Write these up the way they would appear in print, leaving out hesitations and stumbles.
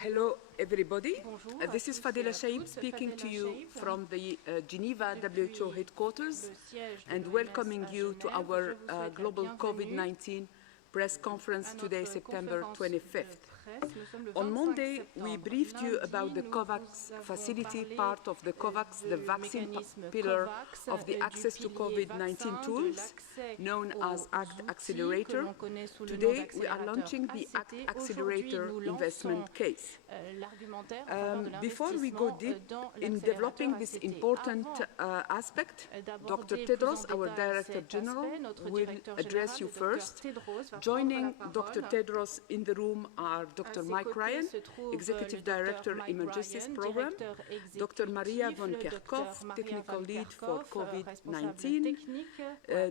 Hello, everybody. This is Fadela Shaib speaking to you from the Geneva WHO headquarters and welcoming you to our global COVID-19 press conference today, September 25th. On Monday, we briefed you about the Kovacs facility, part of the Kovacs, the vaccine pillar of the access to COVID-19 tools, known as ACT Accelerator. Today, we are launching the ACT Accelerator investment case. Before we go deep in developing this important aspect, Dr. Tedros, our Director General, will address you first. Joining Dr. Tedros in the room are Dr. Mike Ryan, Executive Director, Emergencies Program, Dr. Maria von Kerkhoff, Technical Lead for COVID-19,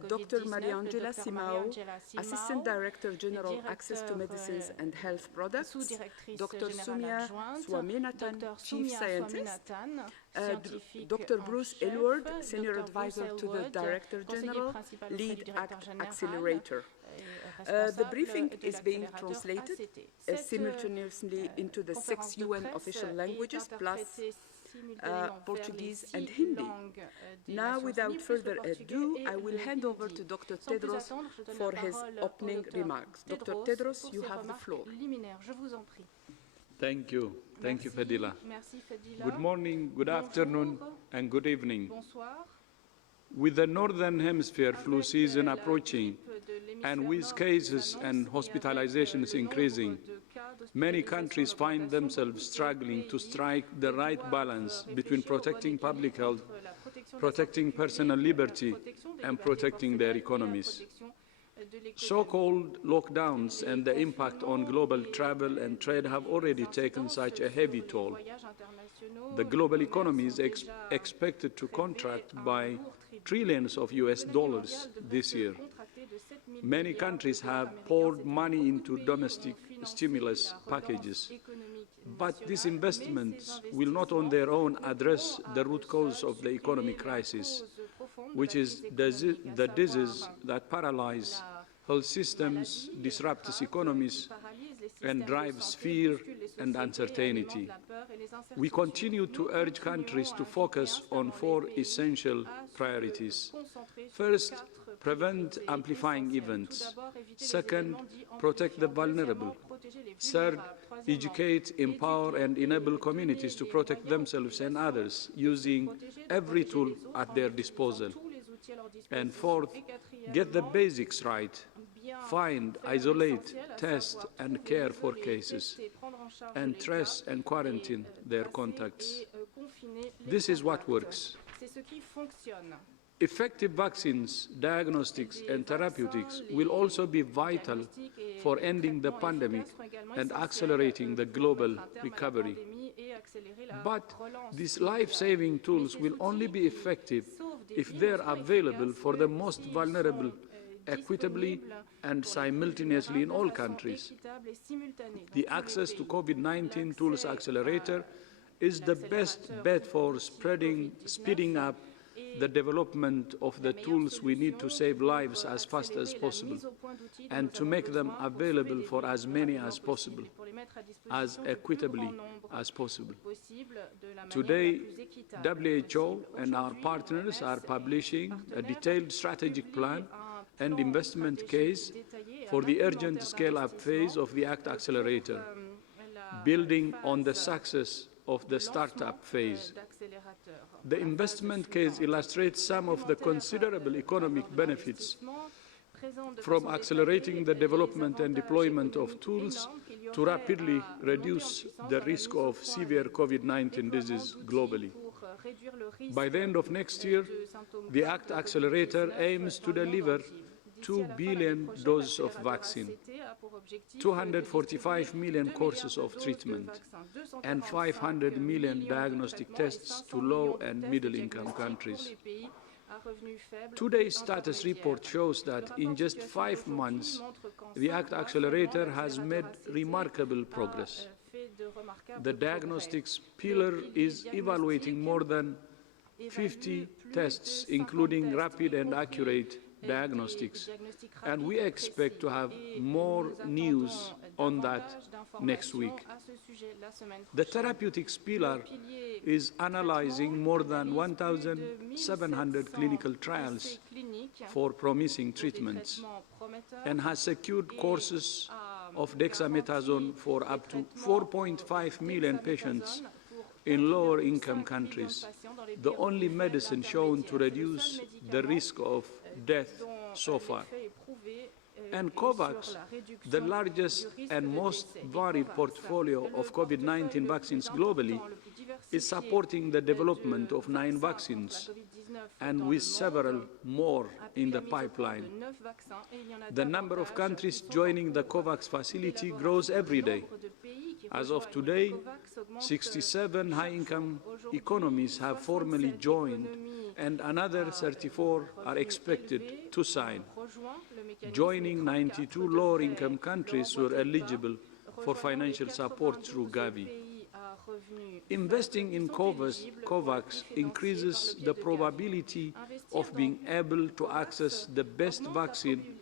Dr. Mariangela Simao, Assistant Director General, Access to Medicines and Health Products, Dr. Sumya Swaminathan, Chief Scientist, Dr. Bruce Aylward, Senior Advisor to the Director General, Lead ACT Accelerator. The briefing is being translated simultaneously into the 6 UN official languages, plus Portuguese and Hindi. Now, without further ado, I will hand over to Dr. Tedros for his opening remarks. Dr. Tedros, you have the floor. Thank you. Thank you, Fadila. Good morning, good afternoon, and good evening. With the Northern Hemisphere flu season approaching and with cases and hospitalizations increasing, many countries find themselves struggling to strike the right balance between protecting public health, protecting personal liberty, and protecting their economies. So-called lockdowns and the impact on global travel and trade have already taken such a heavy toll. The global economy is expected to contract by trillions of US dollars this year. Many countries have poured money into domestic stimulus packages, but these investments will not on their own address the root cause of the economic crisis, which is the disease that paralyzes health systems, disrupts economies, and drives fear and uncertainty. We continue to urge countries to focus on 4 essential priorities. First, prevent amplifying events. Second, protect the vulnerable. Third, educate, empower, and enable communities to protect themselves and others using every tool at their disposal. And fourth, get the basics right. Find, isolate, test, and care for cases, and trace and quarantine their contacts. This is what works. Effective vaccines, diagnostics, and therapeutics will also be vital for ending the pandemic and accelerating the global recovery. But these life-saving tools will only be effective if they are available for the most vulnerable equitably and simultaneously in all countries. The Access to COVID-19 Tools Accelerator is the best bet for speeding up the development of the tools we need to save lives as fast as possible and to make them available for as many as possible, as equitably as possible. Today, WHO and our partners are publishing a detailed strategic plan and investment case for the urgent scale-up phase of the ACT Accelerator, building on the success of the startup phase. The investment case illustrates some of the considerable economic benefits from accelerating the development and deployment of tools to rapidly reduce the risk of severe COVID-19 disease globally. By the end of next year, the ACT Accelerator aims to deliver 2 billion doses of vaccine, 245 million courses of treatment, and 500 million diagnostic tests to low and middle-income countries. Today's status report shows that in just 5 months, the ACT Accelerator has made remarkable progress. The diagnostics pillar is evaluating more than 50 tests, including rapid and accurate diagnostics, and we expect to have more news on that next week. The therapeutics pillar is analyzing more than 1,700 clinical trials for promising treatments and has secured courses of dexamethasone for up to 4.5 million patients in lower-income countries, the only medicine shown to reduce the risk of death so far. And Kovacs, the largest and most varied portfolio of COVID-19 vaccines globally, is supporting the development of 9 vaccines, and with several more in the pipeline. The number of countries joining the Kovacs facility grows every day. As of today, 67 high-income economies have formally joined, and another 34 are expected to sign. Joining 92 lower-income countries who are eligible for financial support through Gavi. Investing in Kovacs increases the probability of being able to access the best vaccine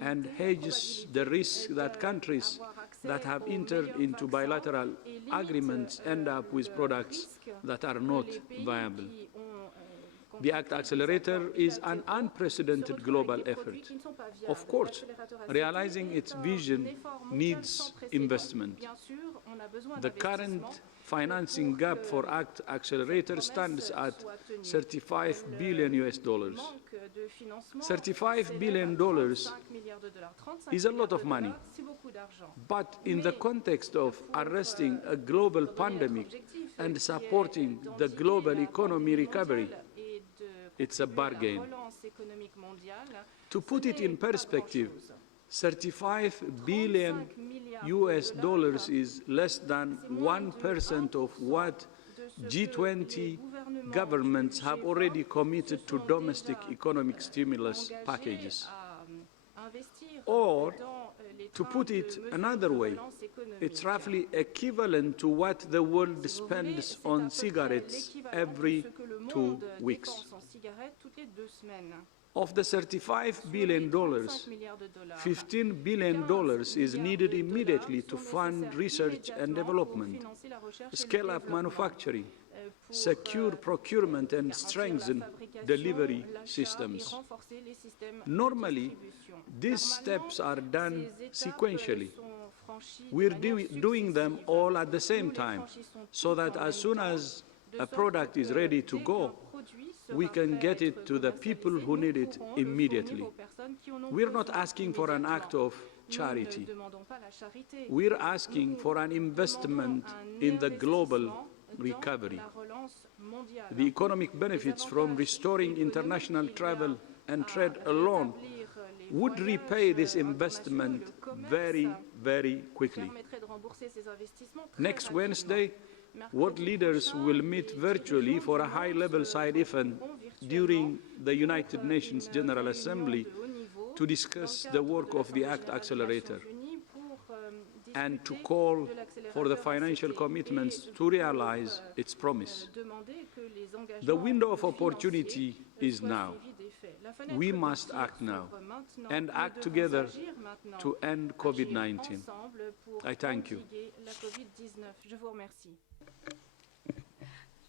and hedges the risk that countries that have entered into bilateral agreements end up with products that are not viable. The ACT Accelerator is an unprecedented global effort. Of course, realizing its vision needs investment. The current financing gap for ACT Accelerator stands at $35 billion. $35 billion is a lot of money, but in the context of arresting a global pandemic and supporting the global economy recovery, it's a bargain. To put it in perspective, $35 billion is less than 1% of what G20 governments have already committed to domestic economic stimulus packages. Or, to put it another way, it's roughly equivalent to what the world spends on cigarettes every 2 weeks. Of the $35 billion, $15 billion is needed immediately to fund research and development, scale up manufacturing, secure procurement, and strengthen delivery systems. Normally, these steps are done sequentially. We're doing them all at the same time, so that as soon as a product is ready to go, we can get it to the people who need it immediately. We're not asking for an act of charity. We're asking for an investment in the global recovery. The economic benefits from restoring international travel and trade alone would repay this investment very, very quickly. Next Wednesday, world leaders will meet virtually for a high-level side event during the United Nations General Assembly to discuss the work of the ACT Accelerator and to call for the financial commitments to realize its promise. The window of opportunity is now. We must act now and act together to end COVID-19. I thank you.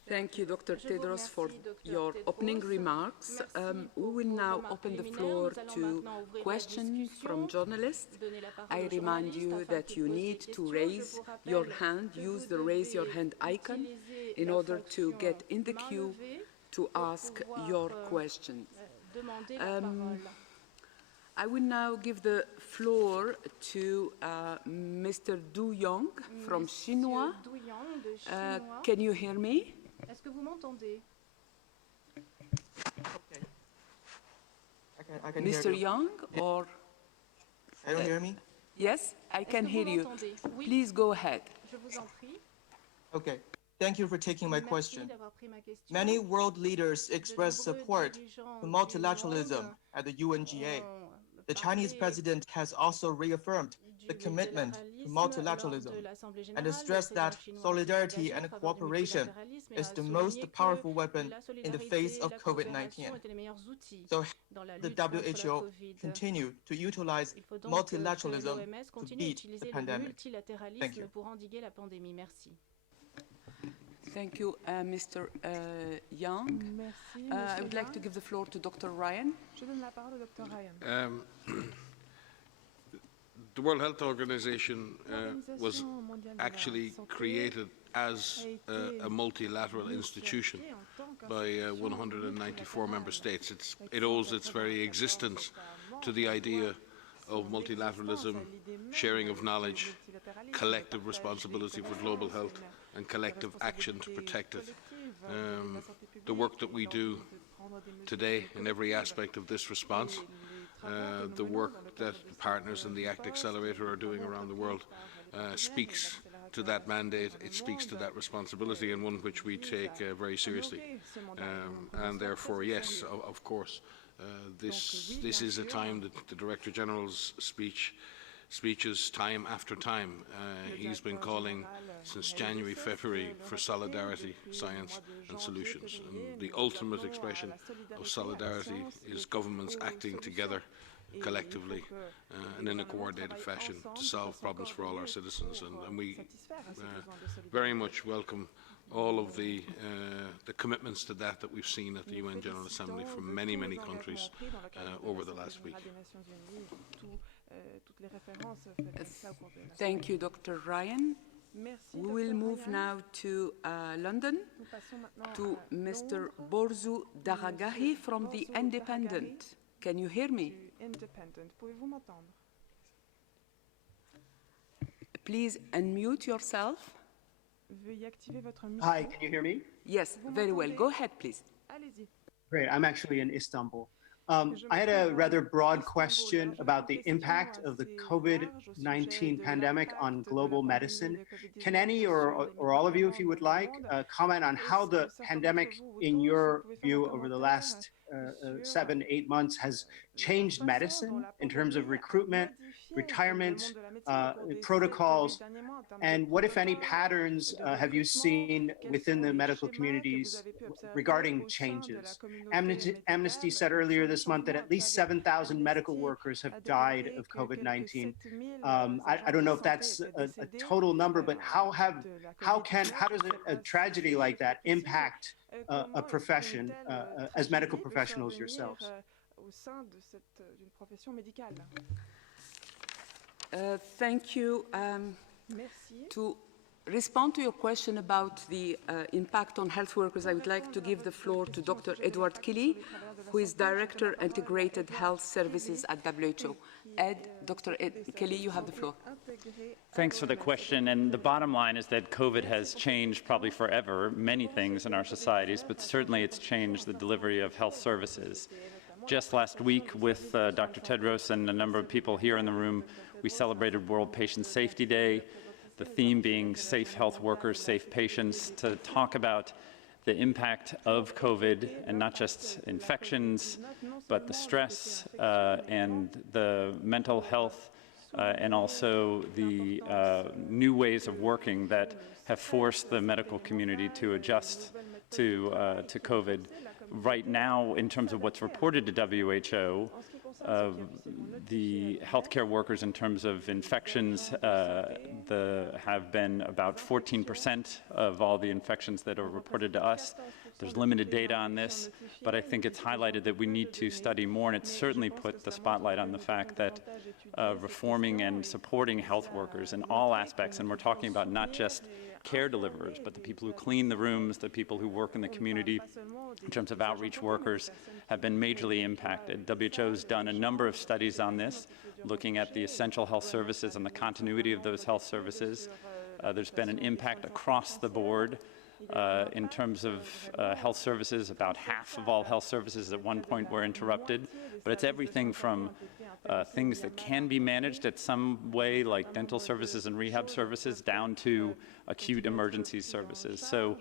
Thank you, Dr. Tedros, for your opening remarks. We will now open the floor to questions from journalists. I remind you that you need to raise your hand, use the raise your hand icon in order to get in the queue to ask your questions. I will now give the floor to Mr. Du Yong from Xinhua. Can you hear me? Est-ce que vous m'entendez? Okay. I can Mr. hear you. Young, or? Can you hear me? Yes, I can hear you. Oui. Please go ahead. Je vous en prie. Okay. Thank you for taking my question. Merci d'avoir pris ma question. Many world leaders expressed support for multilateralism at the UNGA. The Chinese president has also reaffirmed the commitment multilateralism and stress that solidarity and cooperation is the most powerful weapon in the face of COVID-19. So the WHO continue to utilize multilateralism to beat the pandemic. Thank you. Thank you, Mr. Young. I would like to give the floor to Dr. Ryan. Je donne la parole au Dr. Ryan. The World Health Organization was actually created as a multilateral institution by 194 member states. It owes its very existence to the idea of multilateralism, sharing of knowledge, collective responsibility for global health, and collective action to protect it. The work that we do today in every aspect of this response, the work that partners in the ACT Accelerator are doing around the world speaks to that mandate, it speaks to that responsibility, and one which we take very seriously. And therefore, yes, of course, this is a time that the Director General's speeches time after time. He's been calling since January, February for solidarity, science and solutions. And the ultimate expression of solidarity is governments acting together collectively and in a coordinated fashion to solve problems for all our citizens. And we very much welcome all of the commitments to that we've seen at the UN General Assembly from many, many countries over the last week. Thank you, Dr. Ryan. We will move now to London, to Mr. Borzu Daragahi from The Independent. Can you hear me? Please unmute yourself. Hi, can you hear me? Yes, very well. Go ahead, please. Great, I'm actually in Istanbul. I had a rather broad question about the impact of the COVID-19 pandemic on global medicine. Can any or all of you, if you would like, comment on how the pandemic, in your view, over the last 7-8 months has changed medicine in terms of recruitment, retirement, protocols, and what, if any, patterns have you seen within the medical communities regarding changes? Amnesty said earlier this month that at least 7,000 medical workers have died of COVID-19. I don't know if that's a total number, but how does a tragedy like that impact a profession as medical professionals yourselves? Thank you. To respond to your question about the impact on health workers, I would like to give the floor to Dr. Edward Kelly, who is Director, Integrated Health Services at WHO. Dr. Kelly, you have the floor. Thanks for the question. And the bottom line is that COVID has changed probably forever many things in our societies, but certainly it's changed the delivery of health services. Just last week with Dr. Tedros and a number of people here in the room, we celebrated World Patient Safety Day, the theme being safe health workers, safe patients, to talk about the impact of COVID, and not just infections, but the stress and the mental health and also the new ways of working that have forced the medical community to adjust to COVID. Right now, in terms of what's reported to WHO, the healthcare workers in terms of infections have been about 14% of all the infections that are reported to us. There's limited data on this, but I think it's highlighted that we need to study more, and it's certainly put the spotlight on the fact that reforming and supporting health workers in all aspects, and we're talking about not just care deliverers, but the people who clean the rooms, the people who work in the community, in terms of outreach workers, have been majorly impacted. WHO's done a number of studies on this, looking at the essential health services and the continuity of those health services. There's been an impact across the board in terms of health services. About half of all health services at one point were interrupted, but it's everything from things that can be managed at some way, like dental services and rehab services, down to acute emergency services. So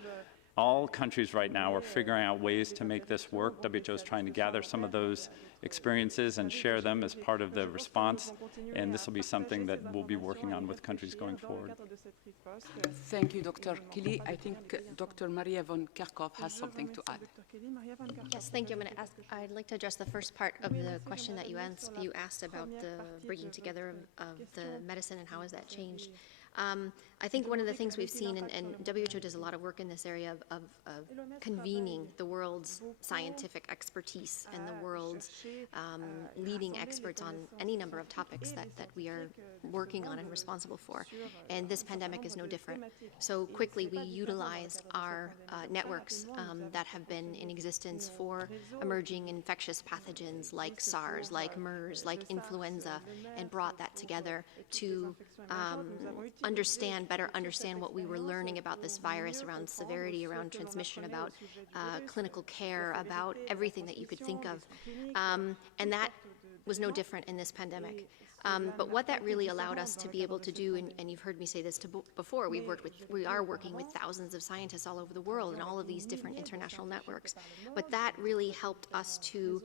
all countries right now are figuring out ways to make this work. WHO is trying to gather some of those experiences and share them as part of the response, and this will be something that we'll be working on with countries going forward. Thank you, Dr. Kelly. I think Dr. Maria von Kerkhove has something to add. Yes, thank you. I'd like to address the first part of the question that you asked about the bringing together of the medicine and how has that changed. I think one of the things we've seen, and WHO does a lot of work in this area of convening the world's scientific expertise and the world's leading experts on any number of topics that we are working on and responsible for. And this pandemic is no different. So quickly we utilized our networks that have been in existence for emerging infectious pathogens like SARS, like MERS, like influenza, and brought that together to better understand what we were learning about this virus, around severity, around transmission, about clinical care, about everything that you could think of. And that was no different in this pandemic. But what that really allowed us to be able to do, and you've heard me say this before, we are working with thousands of scientists all over the world in all of these different international networks. But that really helped us to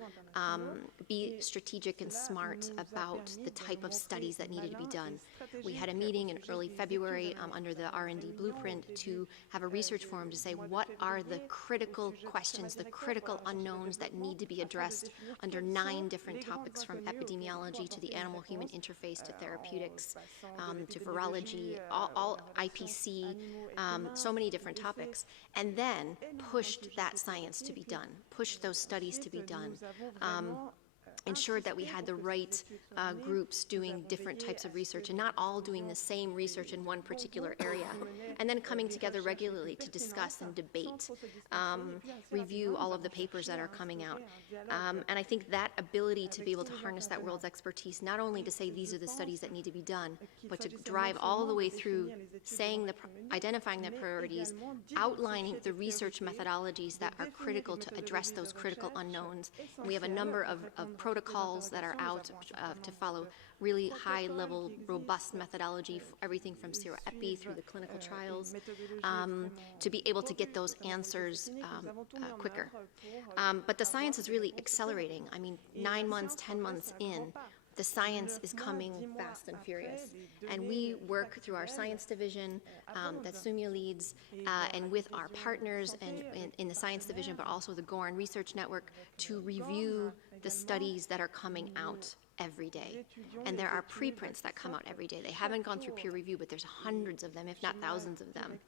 be strategic and smart about the type of studies that needed to be done. We had a meeting in early February under the R&D blueprint to have a research forum to say what are the critical questions, the critical unknowns that need to be addressed under 9 different topics, from epidemiology to the animal-human interface to therapeutics, to virology, all IPC, so many different topics, and then pushed that science to be done, pushed those studies to be done, ensured that we had the right groups doing different types of research and not all doing the same research in one particular area, and then coming together regularly to discuss and debate, review all of the papers that are coming out. And I think that ability to be able to harness that world's expertise, not only to say these are the studies that need to be done, but to drive all the way through identifying the priorities, outlining the research methodologies that are critical to address those critical unknowns. And we have a number of protocols that are out to follow really high-level, robust methodology, everything from zero-epi through the clinical trials, to be able to get those answers quicker. But the science is really accelerating. I mean, 9 months, 10 months in, the science is coming fast and furious. And we work through our science division that Sumya leads, and with our partners and in the science division, but also the Goran Research Network, to review the studies that are coming out every day. And there are preprints that come out every day. They haven't gone through peer review, but there's hundreds of them, if not thousands of them.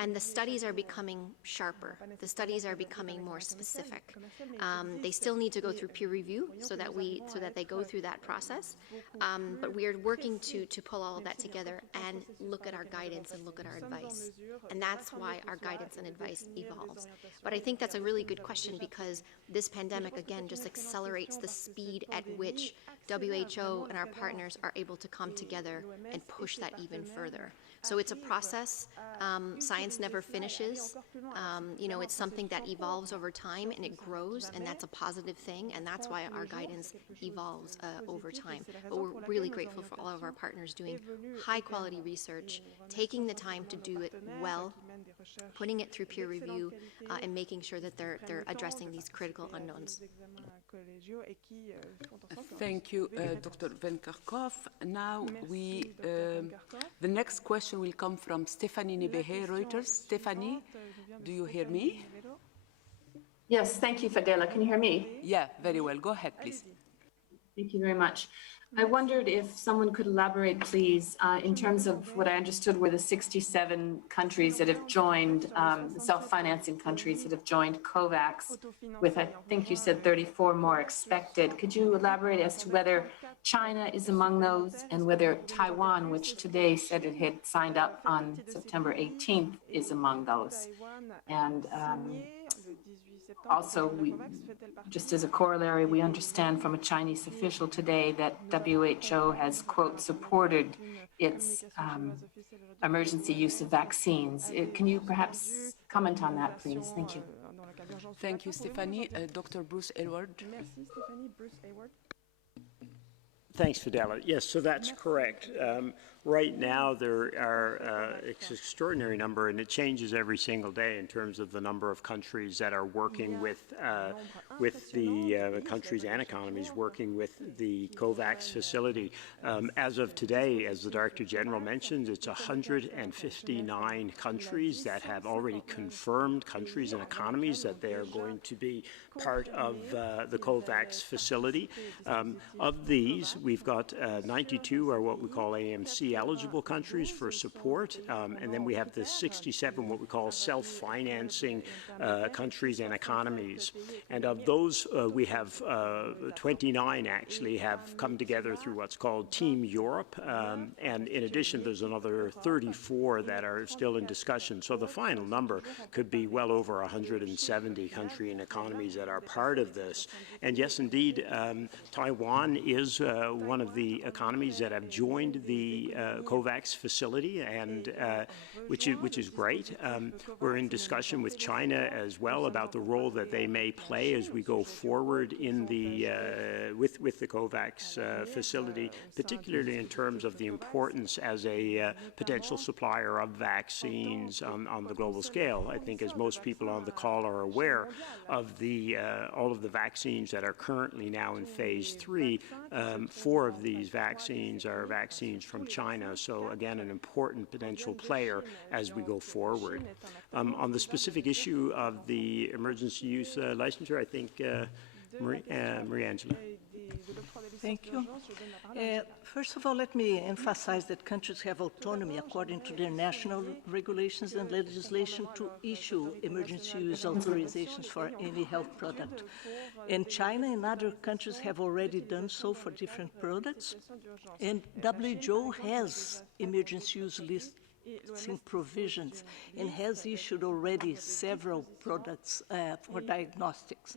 And the studies are becoming sharper. The studies are becoming more specific. They still need to go through peer review so that they go through that process. But we are working to pull all of that together and look at our guidance and look at our advice. And that's why our guidance and advice evolves. But I think that's a really good question, because this pandemic, again, just accelerates the speed at which WHO and our partners are able to come together and push that even further. So it's a process. Science never finishes. It's something that evolves over time and it grows, and that's a positive thing, and that's why our guidance evolves over time. But we're really grateful for all of our partners doing high-quality research, taking the time to do it well, putting it through peer review, and making sure that they're addressing these critical unknowns. Thank you, Dr. Van Kerkhove. Now the next question will come from Stephanie Nebehe, Reuters. Stephanie, do you hear me? Yes, thank you, Fadela. Can you hear me? Yeah, very well. Go ahead, please. Thank you very much. I wondered if someone could elaborate, please, in terms of what I understood were the 67 countries that have joined, self-financing countries that have joined Kovacs, with, I think you said 34 more expected. Could you elaborate as to whether China is among those, and whether Taiwan, which today said it had signed up on September 18th, is among those? And also, just as a corollary, we understand from a Chinese official today that WHO has, quote, supported its emergency use of vaccines. Can you perhaps comment on that, please? Thank you. Thank you, Stephanie. Dr. Bruce Aylward. Thanks, Fidela. Yes, so that's correct. Right now, there are an extraordinary number, and it changes every single day in terms of the number of countries that are working with the countries and economies working with the Kovacs facility. As of today, as the Director General mentioned, it's 159 countries that have already confirmed, countries and economies, that they are going to be part of the Kovacs facility. Of these, we've got 92 are what we call AMC eligible countries for support, and then we have the 67 what we call self-financing countries and economies. And of those, we have 29 actually have come together through what's called Team Europe, and in addition there's another 34 that are still in discussion. So the final number could be well over 170 countries and economies that are part of this. And yes, indeed, Taiwan is one of the economies that have joined the Kovacs facility, and which is great. We're in discussion with China as well about the role that they may play as we go forward in the with the Kovacs facility, particularly in terms of the importance as a potential supplier of vaccines on the global scale. I think, as most people on the call are aware of the all of the vaccines that are currently now in phase 3, 4 of these vaccines are vaccines from China. So again, an important potential player as we go forward. On the specific issue of the emergency use licensure, I think Marie-Angela. Thank you. First of all, let me emphasize that countries have autonomy according to their national regulations and legislation to issue emergency use authorizations for any health product. And China and other countries have already done so for different products. And WHO has emergency use listing provisions and has issued already several products for diagnostics.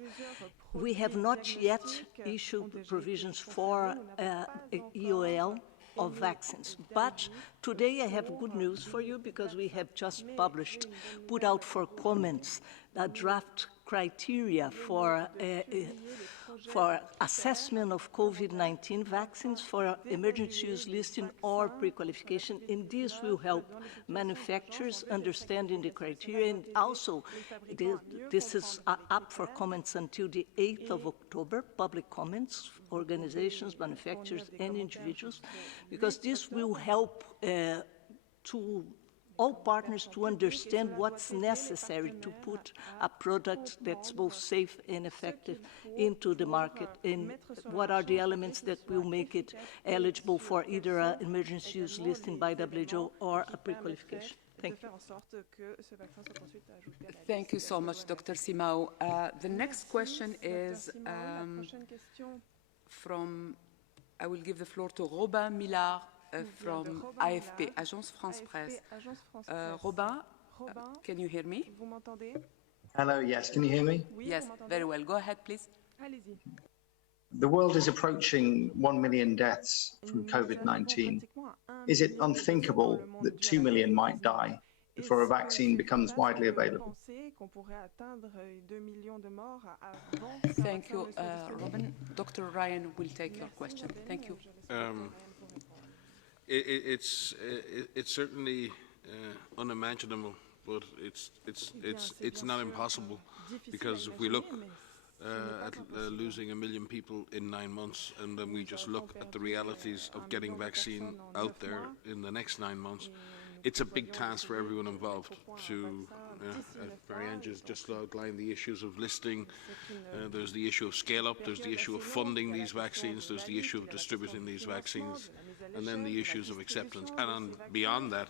We have not yet issued provisions for EOL of vaccines, but today I have good news for you, because we have just put out for comments a draft criteria for assessment of COVID-19 vaccines for emergency use listing or pre-qualification, and this will help manufacturers understanding the criteria, and also this is up for comments until the 8th of October, public comments, organizations, manufacturers, and individuals, because this will help to all partners to understand what's necessary to put a product that's both safe and effective into the market, and what are the elements that will make it eligible for either an emergency use listing by WHO or a pre-qualification. Thank you. Thank you so much, Dr. Simao. The next question is I will give the floor to Robin Millard from AFP, Agence France Presse. Robin, can you hear me? Hello, yes. Can you hear me? Yes, very well. Go ahead, please. The world is approaching 1 million deaths from COVID-19. Is it unthinkable that 2 million might die before a vaccine becomes widely available? Thank you, Robin. Dr. Ryan will take your question. Thank you. It's certainly unimaginable, but it's not impossible, because if we look at losing 1 million people in 9 months, and then we just look at the realities of getting vaccine out there in the next 9 months, it's a big task for everyone involved to, as Marie-Angela's just outlined, the issues of listing, there's the issue of scale-up, there's the issue of funding these vaccines, there's the issue of distributing these vaccines, and then the issues of acceptance. And beyond that,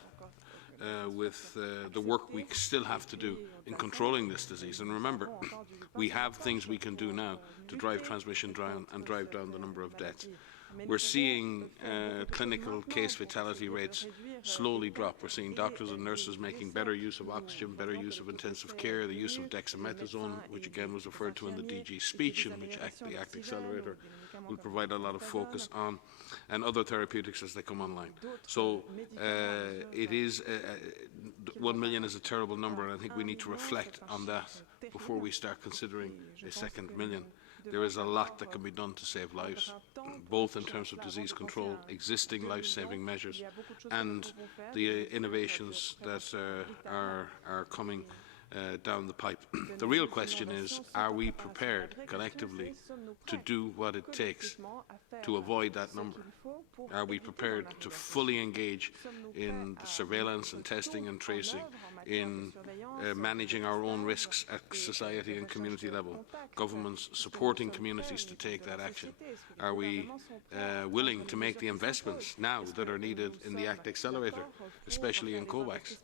with the work we still have to do in controlling this disease. And remember, we have things we can do now to drive transmission down and drive down the number of deaths. We're seeing clinical case fatality rates slowly drop. We're seeing doctors and nurses making better use of oxygen, better use of intensive care, the use of dexamethasone, which again was referred to in the DG speech, and which the ACT accelerator will provide a lot of focus on, and other therapeutics as they come online. So it is 1 million is a terrible number, and I think we need to reflect on that before we start considering a 2nd million. there is a lot that can be done to save lives, both in terms of disease control, existing life-saving measures, and the innovations that are coming down the pipe. The real question is, are we prepared collectively to do what it takes to avoid that number? Are we prepared to fully engage in the surveillance and testing and tracing, in managing our own risks at society and community level, governments supporting communities to take that action? Are we willing to make the investments now that are needed in the ACT accelerator, especially in Kovacs?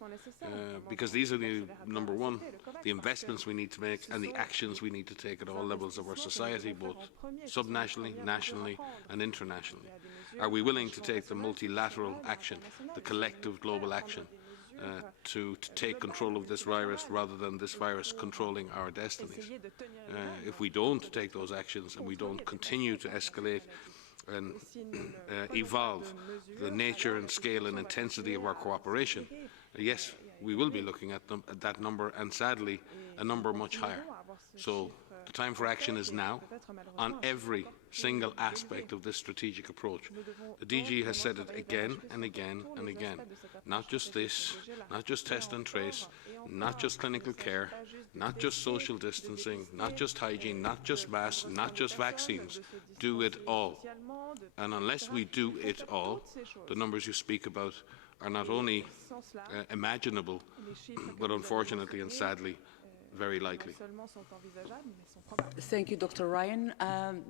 Because these are the, number one, the investments we need to make and the actions we need to take at all levels of our society, both subnationally, nationally and internationally. Are we willing to take the multilateral action, the collective global action, to take control of this virus rather than this virus controlling our destinies? If we don't take those actions and we don't continue to escalate and evolve the nature and scale and intensity of our cooperation, yes, we will be looking at that number, and sadly, a number much higher. So the time for action is now on every single aspect of this strategic approach. The DG has said it again and again and again. Not just this, not just test and trace, not just clinical care, not just social distancing, not just hygiene, not just masks, not just vaccines. Do it all. And unless we do it all, the numbers you speak about are not only imaginable, but unfortunately and sadly, very likely. Thank you, Dr. Ryan.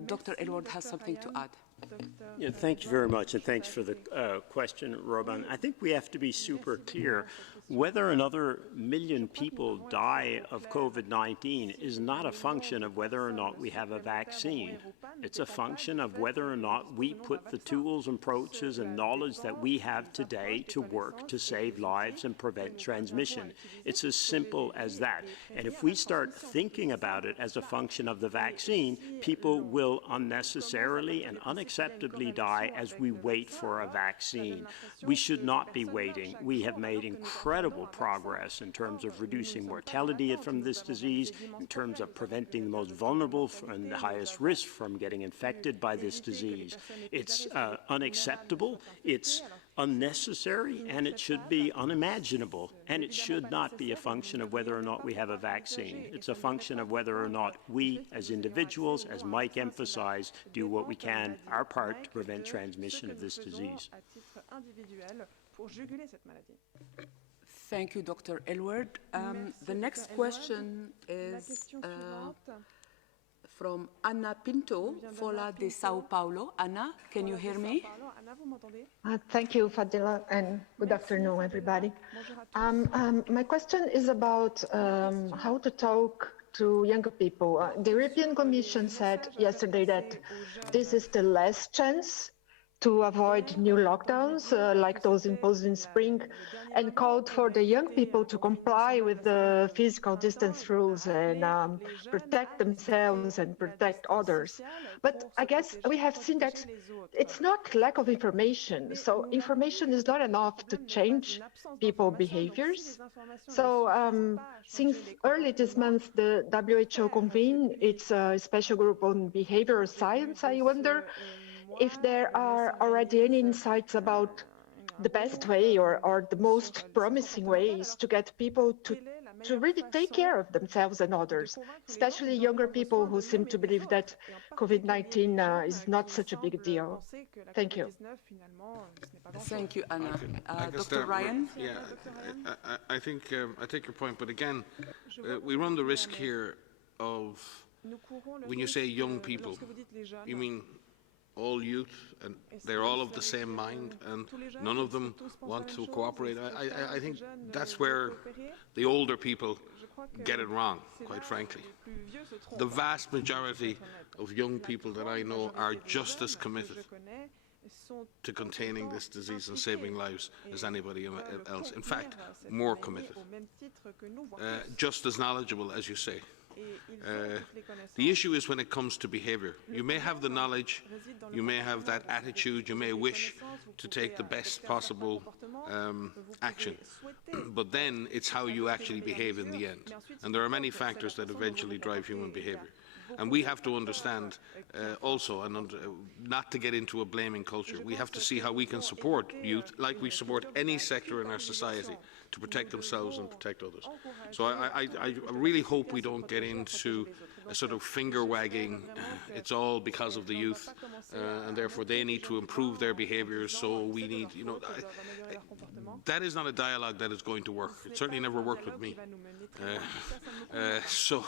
Dr. Elward has something to add. Yeah, thank you very much, and thanks for the question, Robin. I think we have to be super clear. Whether another million people die of COVID-19 is not a function of whether or not we have a vaccine. It's a function of whether or not we put the tools, approaches, and knowledge that we have today to work to save lives and prevent transmission. It's as simple as that. And if we start thinking about it as a function of the vaccine, people will unnecessarily and unacceptably die as we wait for a vaccine. We should not be waiting. We have made incredible progress in terms of reducing mortality from this disease, in terms of preventing the most vulnerable and the highest risk from getting infected by this disease. It's unacceptable, it's unnecessary, and it should be unimaginable. And it should not be a function of whether or not we have a vaccine. It's a function of whether or not we, as individuals, as Mike emphasized, do what we can, our part, to prevent transmission of this disease. Thank you, Dr. Elward. The next question is from Ana Pinto, Fola de Sao Paulo. Ana, can you hear me? Thank you, Fadila, and good afternoon, everybody. My question is about how to talk to younger people. The European Commission said yesterday that this is the last chance to avoid new lockdowns like those imposed in spring, and called for the young people to comply with the physical distance rules and protect themselves and protect others. But I guess we have seen that it's not lack of information. So information is not enough to change people's behaviors. So since early this month, the WHO convened its special group on behavioral science. I wonder if there are already any insights about the best way or the most promising ways to get people to really take care of themselves and others, especially younger people who seem to believe that COVID-19 is not such a big deal. Thank you. Thank you, Anna. Dr. Ryan? Yeah, I think I take your point, but again, we run the risk here of, when you say young people, you mean all youth, and they're all of the same mind, and none of them want to cooperate. I think that's where the older people get it wrong, quite frankly. The vast majority of young people that I know are just as committed to containing this disease and saving lives as anybody else. In fact, more committed. Just as knowledgeable, as you say. The issue is when it comes to behavior. You may have the knowledge, you may have that attitude, you may wish to take the best possible action, but then it's how you actually behave in the end. And there are many factors that eventually drive human behavior. And we have to understand also, and not to get into a blaming culture, we have to see how we can support youth like we support any sector in our society to protect themselves and protect others. So I really hope we don't get into a sort of finger wagging, it's all because of the youth, and therefore they need to improve their behaviours, so we need, you know, that is not a dialogue that is going to work. It certainly never worked with me. So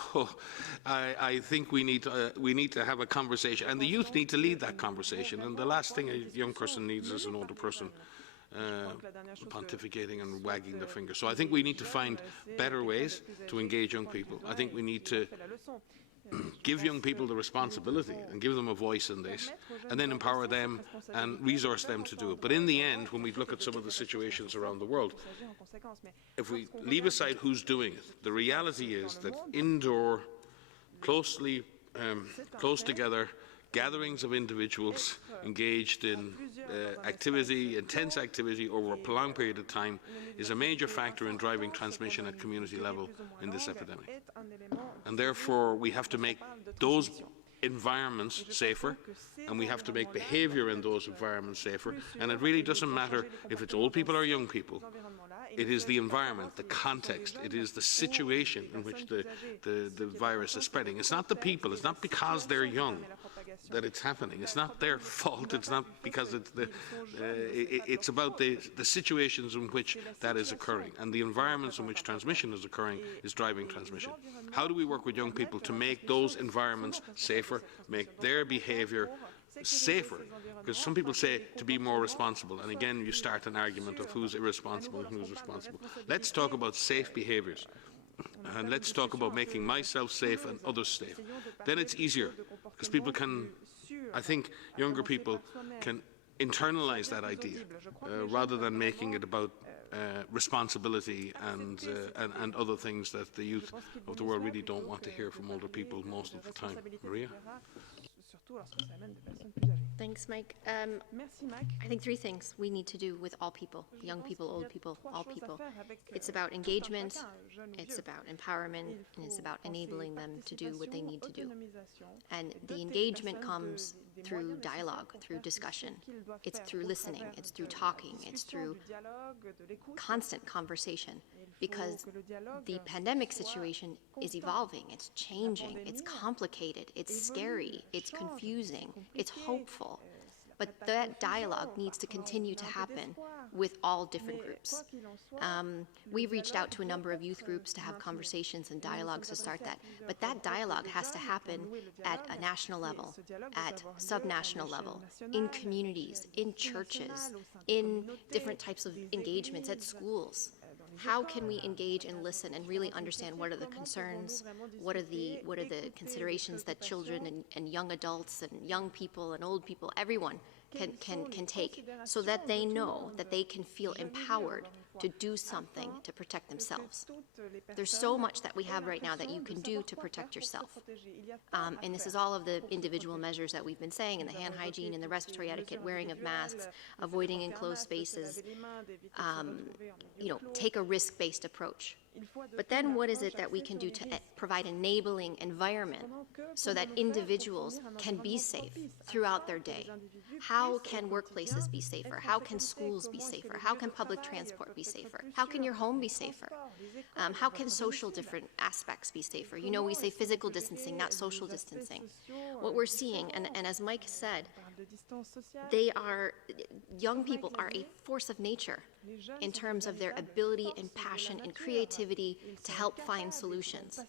I think we need to have a conversation, and the youth need to lead that conversation, and the last thing a young person needs is an older person pontificating and wagging their finger. So I think we need to find better ways to engage young people. I think we need to give young people the responsibility and give them a voice in this, and then empower them and resource them to do it. But in the end, when we look at some of the situations around the world, if we leave aside who's doing it, the reality is that indoor, close together gatherings of individuals engaged in intense activity over a prolonged period of time is a major factor in driving transmission at community level in this epidemic. And therefore, we have to make those environments safer, and we have to make behaviour in those environments safer. And it really doesn't matter if it's old people or young people. It is the environment, the context, it is the situation in which the virus is spreading. It's not the people, it's not because they're young that it's happening. It's not their fault, it's not because it's about the situations in which that is occurring, and the environments in which transmission is occurring is driving transmission. How do we work with young people to make those environments safer, make their behaviour safer? Because some people say to be more responsible, and again you start an argument of who's irresponsible and who's responsible. Let's talk about safe behaviours, and let's talk about making myself safe and others safe. Then it's easier, because people can, I think younger people can internalise that idea rather than making it about responsibility and other things that the youth of the world really don't want to hear from older people most of the time. Maria? Thanks, Mike. I think three things we need to do with all people, young people, old people, all people. It's about engagement, it's about empowerment, and it's about enabling them to do what they need to do. And the engagement comes through dialogue, through discussion. It's through listening, it's through talking, it's through constant conversation. Because the pandemic situation is evolving, it's changing, it's complicated, it's scary, it's confusing, it's hopeful. But that dialogue needs to continue to happen with all different groups. We've reached out to a number of youth groups to have conversations and dialogues to start that. But that dialogue has to happen at a national level, at subnational level, in communities, in churches, in different types of engagements, at schools. How can we engage and listen and really understand what are the concerns, what are the considerations that children and young adults and young people and old people, everyone can take, so that they know that they can feel empowered to do something to protect themselves. There's so much that we have right now that you can do to protect yourself. And this is all of the individual measures that we've been saying, and the hand hygiene and the respiratory etiquette, wearing of masks, avoiding enclosed spaces, take a risk-based approach. But then what is it that we can do to provide enabling environment so that individuals can be safe throughout their day? How can workplaces be safer? How can schools be safer? How can public transport be safer? How can your home be safer? How can social different aspects be safer? You know, we say physical distancing, not social distancing. What we're seeing, and as Mike said, young people are a force of nature in terms of their ability and passion and creativity to help find solutions.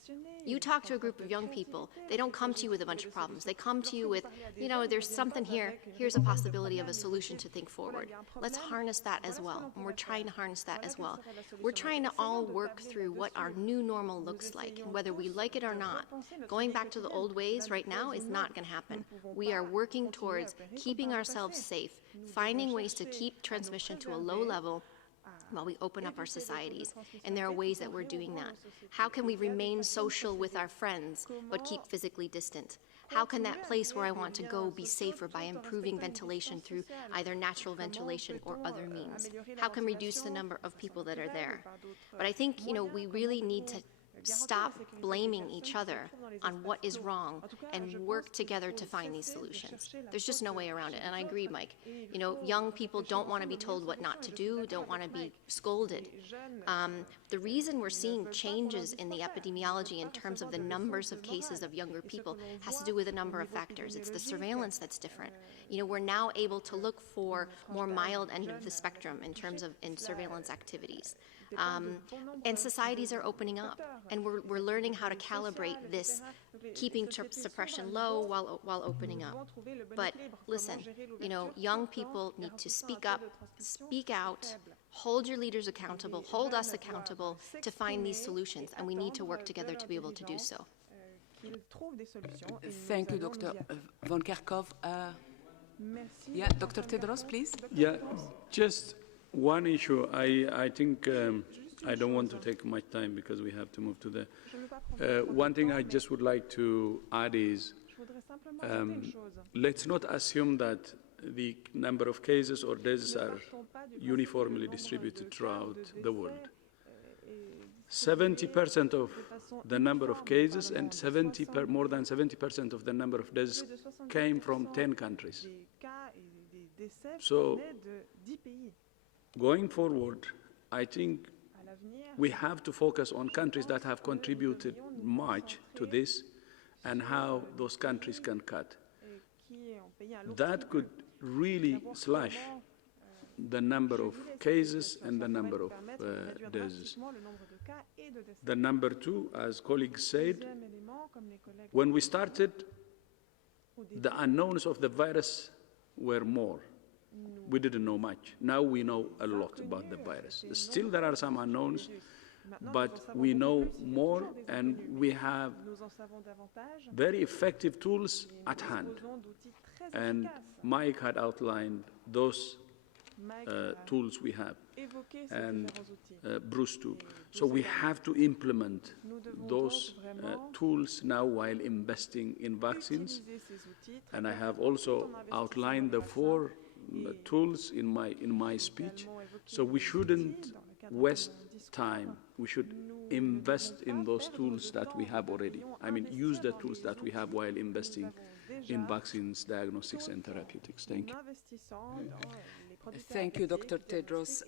You talk to a group of young people, they don't come to you with a bunch of problems. They come to you with, there's something here, here's a possibility of a solution to think forward. Let's harness that as well, and we're trying to harness that as well. We're trying to all work through what our new normal looks like, and whether we like it or not. Going back to the old ways right now is not going to happen. We are working towards keeping ourselves safe, finding ways to keep transmission to a low level while we open up our societies, and there are ways that we're doing that. How can we remain social with our friends but keep physically distant? How can that place where I want to go be safer by improving ventilation through either natural ventilation or other means? How can we reduce the number of people that are there? But I think, we really need to stop blaming each other on what is wrong and work together to find these solutions. There's just no way around it. And I agree, Mike. You know, young people don't want to be told what not to do, don't want to be scolded. The reason we're seeing changes in the epidemiology in terms of the numbers of cases of younger people has to do with a number of factors. It's the surveillance that's different. You know, we're now able to look for more mild end of the spectrum in terms of surveillance activities. And societies are opening up, and we're learning how to calibrate this, keeping suppression low while opening up. But listen, you know, young people need to speak up, speak out, hold your leaders accountable, hold us accountable to find these solutions, and we need to work together to be able to do so. Thank you, Dr. Von Kerkhove. Yeah, Dr. Tedros, please. Yeah, just one issue. I think I don't want to take much time because we have to move to the. One thing I just would like to add is let's not assume that the number of cases or deaths are uniformly distributed throughout the world. 70% of the number of cases and more than 70% of the number of deaths came from 10 countries. So going forward, I think we have to focus on countries that have contributed much to this and how those countries can cut. That could really slash the number of cases and the number of deaths. The number two, as colleagues said, when we started, the unknowns of the virus were more. We didn't know much. Now we know a lot about the virus. Still there are some unknowns, but we know more and we have very effective tools at hand. And Mike had outlined those tools we have, and Bruce too. So we have to implement those tools now while investing in vaccines. And I have also outlined the 4 tools in my speech. So we shouldn't waste time. We should invest in those tools that we have already. I mean, use the tools that we have while investing in vaccines, diagnostics, and therapeutics. Thank you. Thank you, Dr. Tedros.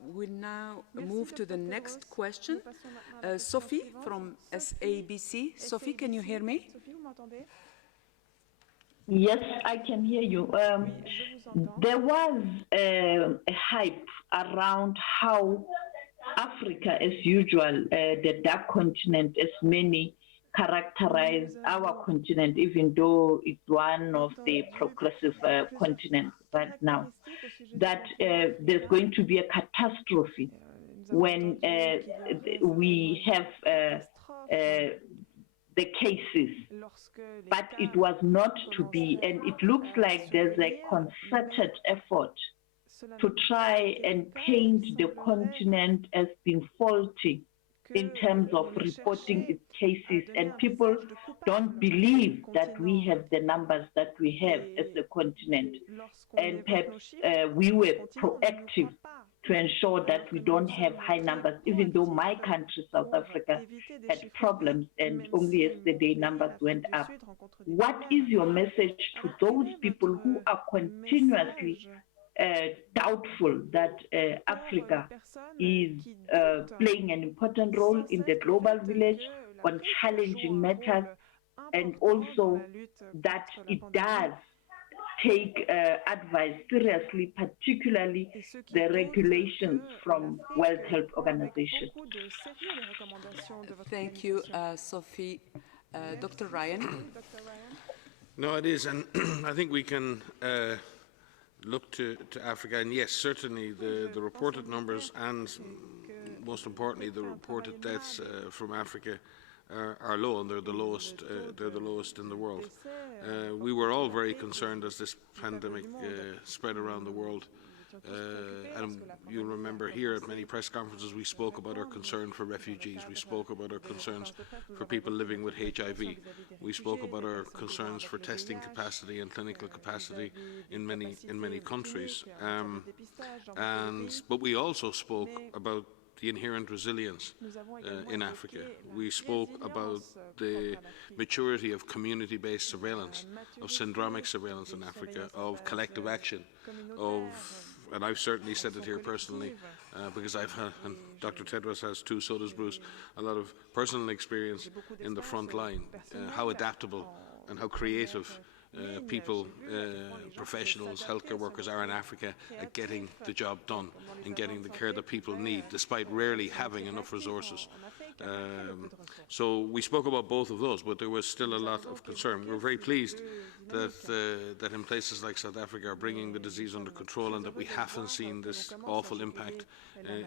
We'll now move to the next question. Sophie from SABC. Sophie, can you hear me? Yes, I can hear you. There was a hype around how Africa, as usual, the dark continent, as many characterize our continent, even though it's one of the progressive continents right now, that there's going to be a catastrophe when we have the cases. But it was not to be, and it looks like there's a concerted effort to try and paint the continent as being faulty in terms of reporting its cases, and people don't believe that we have the numbers that we have as a continent. And perhaps we were proactive to ensure that we don't have high numbers, even though my country, South Africa, had problems, and only yesterday numbers went up. What is your message to those people who are continuously doubtful that Africa is playing an important role in the global village on challenging matters, and also that it does take advice seriously, particularly the regulations from World Health Organization? Thank you, Sophie. Dr. Ryan? No, it is, and I think we can look to Africa, and yes, certainly the reported numbers and, most importantly, the reported deaths from Africa are low, and they're the lowest in the world. We were all very concerned as this pandemic spread around the world. And you'll remember here at many press conferences we spoke about our concern for refugees, we spoke about our concerns for people living with HIV, we spoke about our concerns for testing capacity and clinical capacity in many countries. But we also spoke about the inherent resilience in Africa. We spoke about the maturity of community-based surveillance, of syndromic surveillance in Africa, of collective action, and I've certainly said it here personally, because I've had, and Dr. Tedros has too, so does Bruce, a lot of personal experience in the front line, how adaptable and how creative people, professionals, healthcare workers are in Africa at getting the job done and getting the care that people need, despite rarely having enough resources. So we spoke about both of those, but there was still a lot of concern. We're very pleased that in places like South Africa are bringing the disease under control and that we haven't seen this awful impact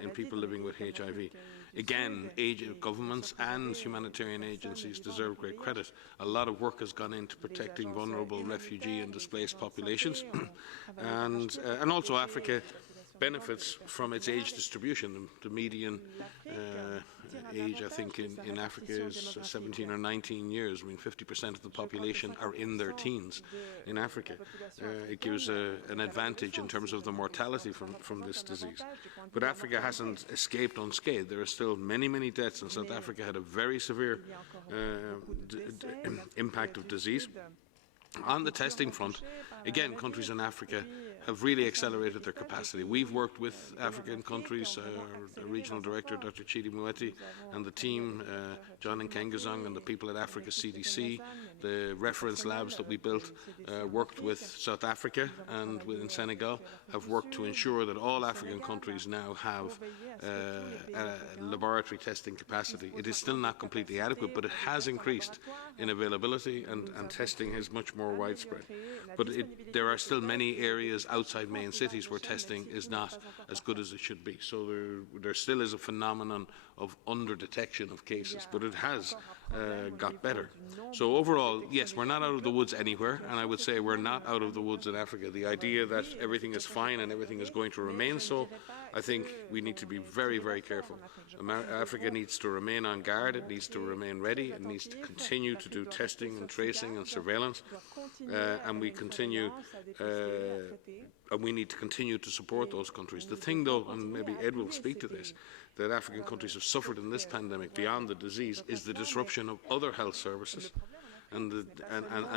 in people living with HIV. Again, governments and humanitarian agencies deserve great credit. A lot of work has gone into protecting vulnerable refugee and displaced populations, and also Africa benefits from its age distribution. The median age, I think, in Africa is 17 or 19 years. I mean, 50% of the population are in their teens in Africa. It gives an advantage in terms of the mortality from this disease. But Africa hasn't escaped unscathed. There are still many, many deaths, and South Africa had a very severe impact of disease. On the testing front, again, countries in Africa have really accelerated their capacity. We've worked with African countries, our regional director, Dr. Chidi Mueti, and the team, John Nkengazong, and the people at Africa CDC, the reference labs that we built, worked with South Africa and within Senegal, have worked to ensure that all African countries now have laboratory testing capacity. It is still not completely adequate, but it has increased in availability, and testing is much more widespread. But there are still many areas outside main cities where testing is not as good as it should be. So there still is a phenomenon of under-detection of cases, but it has got better. So overall, yes, we're not out of the woods anywhere, and I would say we're not out of the woods in Africa. The idea that everything is fine and everything is going to remain so, I think we need to be very, very careful. Africa needs to remain on guard, it needs to remain ready, it needs to continue to do testing and tracing and surveillance, and we need to continue to support those countries. The thing, though, and maybe Ed will speak to this, that African countries have suffered in this pandemic beyond the disease is the disruption of other health services. And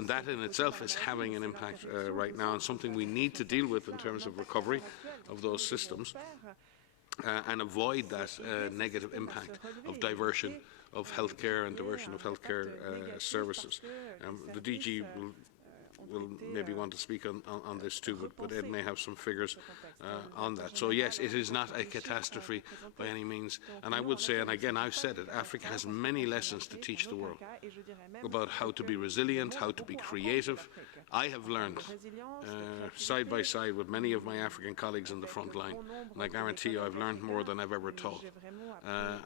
that in itself is having an impact right now, and something we need to deal with in terms of recovery of those systems and avoid that negative impact of diversion of healthcare and diversion of healthcare services. The DG will maybe want to speak on this too, but Ed may have some figures on that. So yes, it is not a catastrophe by any means. And I would say, and again I've said it, Africa has many lessons to teach the world about how to be resilient, how to be creative. I have learned side by side with many of my African colleagues in the front line, and I guarantee you I've learned more than I've ever taught.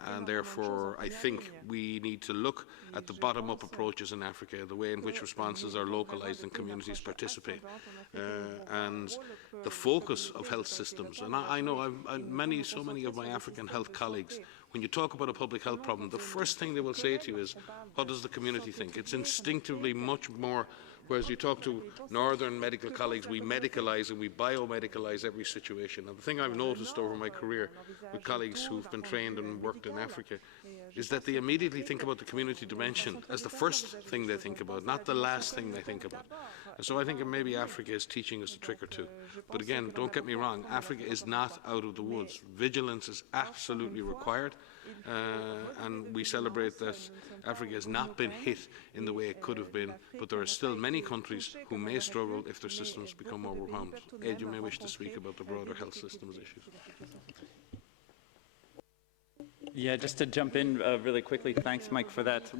And therefore I think we need to look at the bottom-up approaches in Africa, the way in which responses are localized and communities participate, and the focus of health systems. And I know so many of my African health colleagues, when you talk about a public health problem, the first thing they will say to you is, what does the community think? It's instinctively much more. Whereas you talk to northern medical colleagues, we medicalise and we biomedicalise every situation. And the thing I've noticed over my career with colleagues who've been trained and worked in Africa is that they immediately think about the community dimension as the first thing they think about, not the last thing they think about. And so I think maybe Africa is teaching us a trick or two. But again, don't get me wrong, Africa is not out of the woods. Vigilance is absolutely required. And we celebrate that Africa has not been hit in the way it could have been, but there are still many countries who may struggle if their systems become overwhelmed. Ed, you may wish to speak about the broader health systems issues. Yeah, just to jump in really quickly, thanks Mike for that.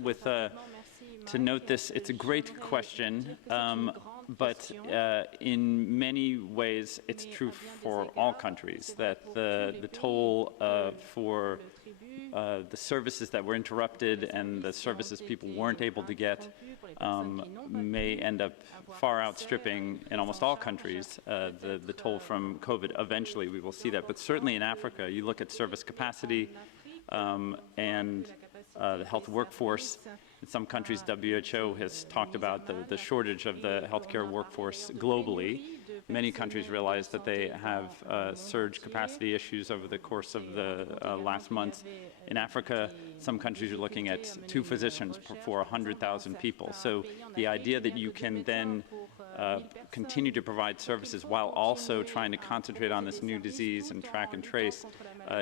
To note this, it's a great question, but in many ways it's true for all countries that the toll for the services that were interrupted and the services people weren't able to get may end up far outstripping, in almost all countries, the toll from COVID. Eventually we will see that, but certainly in Africa, you look at service capacity and the health workforce. In some countries, WHO has talked about the shortage of the healthcare workforce globally, Many countries realize that they have surge capacity issues over the course of the last months. In Africa, some countries are looking at 2 physicians for 100,000 people. So the idea that you can then continue to provide services while also trying to concentrate on this new disease and track and trace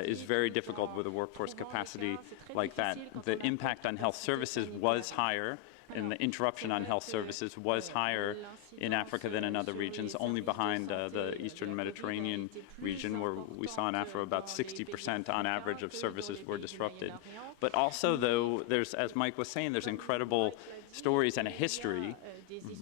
is very difficult with a workforce capacity like that. The impact on health services was higher, and the interruption on health services was higher in Africa than in other regions, only behind the Eastern Mediterranean region, where we saw in Africa about 60% on average of services were disrupted. But also, though, there's, as Mike was saying, there's incredible stories and a history,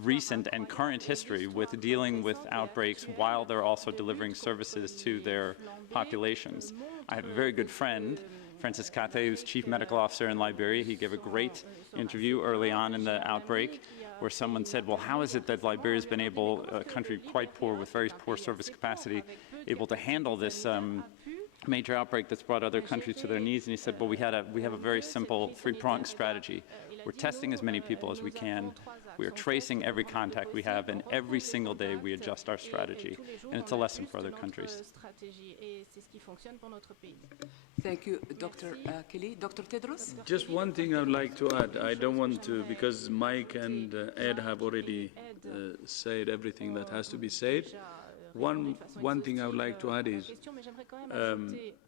recent and current history, with dealing with outbreaks while they're also delivering services to their populations. I have a very good friend, Francis Kate, who's Chief Medical Officer in Liberia. He gave a great interview early on in the outbreak where someone said, well, how is it that Liberia's been able, a country quite poor with very poor service capacity, able to handle this major outbreak that's brought other countries to their knees? And he said, well, we have a very simple 3-pronged strategy. We're testing as many people as we can. We are tracing every contact we have, and every single day we adjust our strategy. And it's a lesson for other countries. Thank you, Dr. Kelly. Dr. Tedros? Just one thing I would like to add. I don't want to, because Mike and Ed have already said everything that has to be said. One thing I would like to add is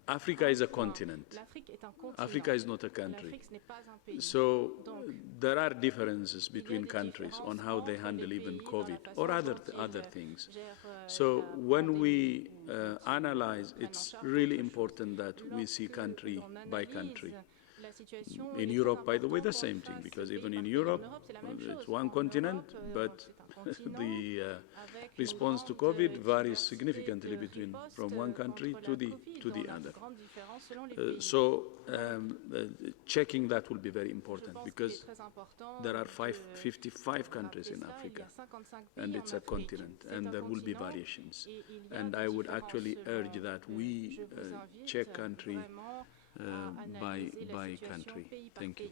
Africa is a continent. Africa is not a country. So there are differences between countries on how they handle even COVID or other things. So when we analyze, it's really important that we see country by country. In Europe, by the way, the same thing, because even in Europe, it's one continent, but the response to COVID varies significantly from one country to the other. So checking that will be very important, because there are 55 countries in Africa, and it's a continent, and there will be variations. And I would actually urge that we check country by country. Thank you.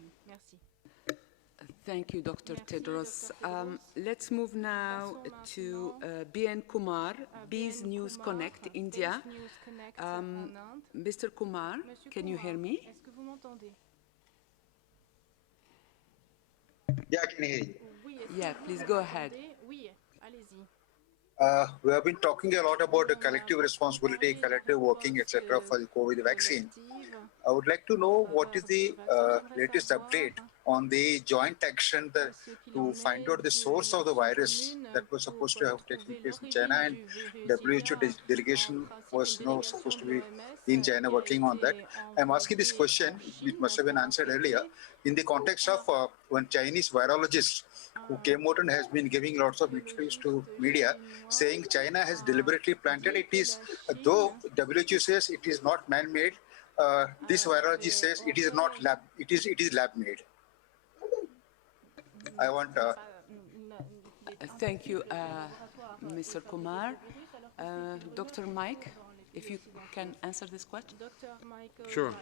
Thank you, Dr. Tedros. Let's move now to BN Kumar, Bees News Connect, India. Mr. Kumar, can you hear me? Yeah, I can hear you. Yeah, please go ahead. We have been talking a lot about the collective responsibility, collective working, etc. for the COVID vaccine. I would like to know what is the latest update on the joint action to find out the source of the virus that was supposed to have taken place in China, and WHO delegation was supposed to be in China working on that. I'm asking this question, which must have been answered earlier, in the context of when Chinese virologists who came out and has been giving lots of interviews to media saying China has deliberately planted. It is, though WHO says it is not man-made, this virologist says it is not lab, it is lab-made. I want. Thank you, Mr. Kumar. Dr. Mike, if you can answer this question. Sure.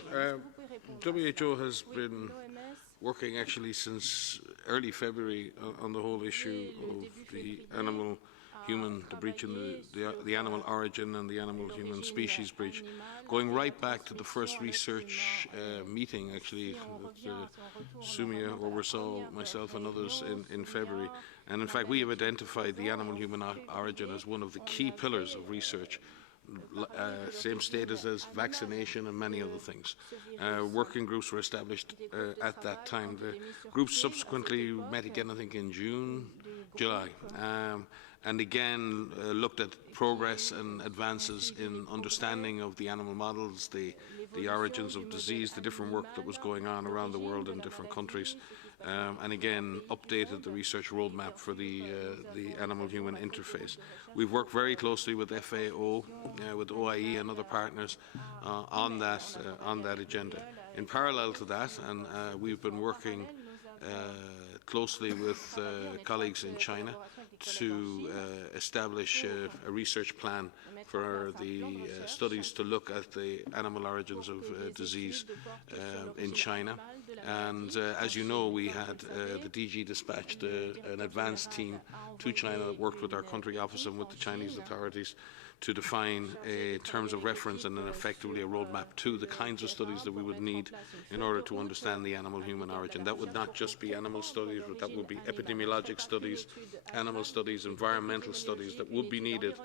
WHO has been working actually since early February on the whole issue of the animal-human, the breach in the animal origin and the animal-human species breach, going right back to the first research meeting actually that Sumia oversaw, myself and others in February. And in fact, we have identified the animal-human origin as one of the key pillars of research. Same status as vaccination and many other things. Working groups were established at that time. The groups subsequently met again, I think, in July, and again looked at progress and advances in understanding of the animal models, the origins of disease, the different work that was going on around the world in different countries, and again updated the research roadmap for the animal-human interface. We've worked very closely with FAO, with OIE and other partners on that agenda. In parallel to that, and we've been working closely with colleagues in China to establish a research plan for the studies to look at the animal origins of disease in China. And as you know, we had the DG dispatched an advanced team to China that worked with our country office and with the Chinese authorities to define terms of reference and then effectively a roadmap to the kinds of studies that we would need in order to understand the animal-human origin. That would not just be animal studies, but that would be epidemiologic studies, animal studies, environmental studies that would be needed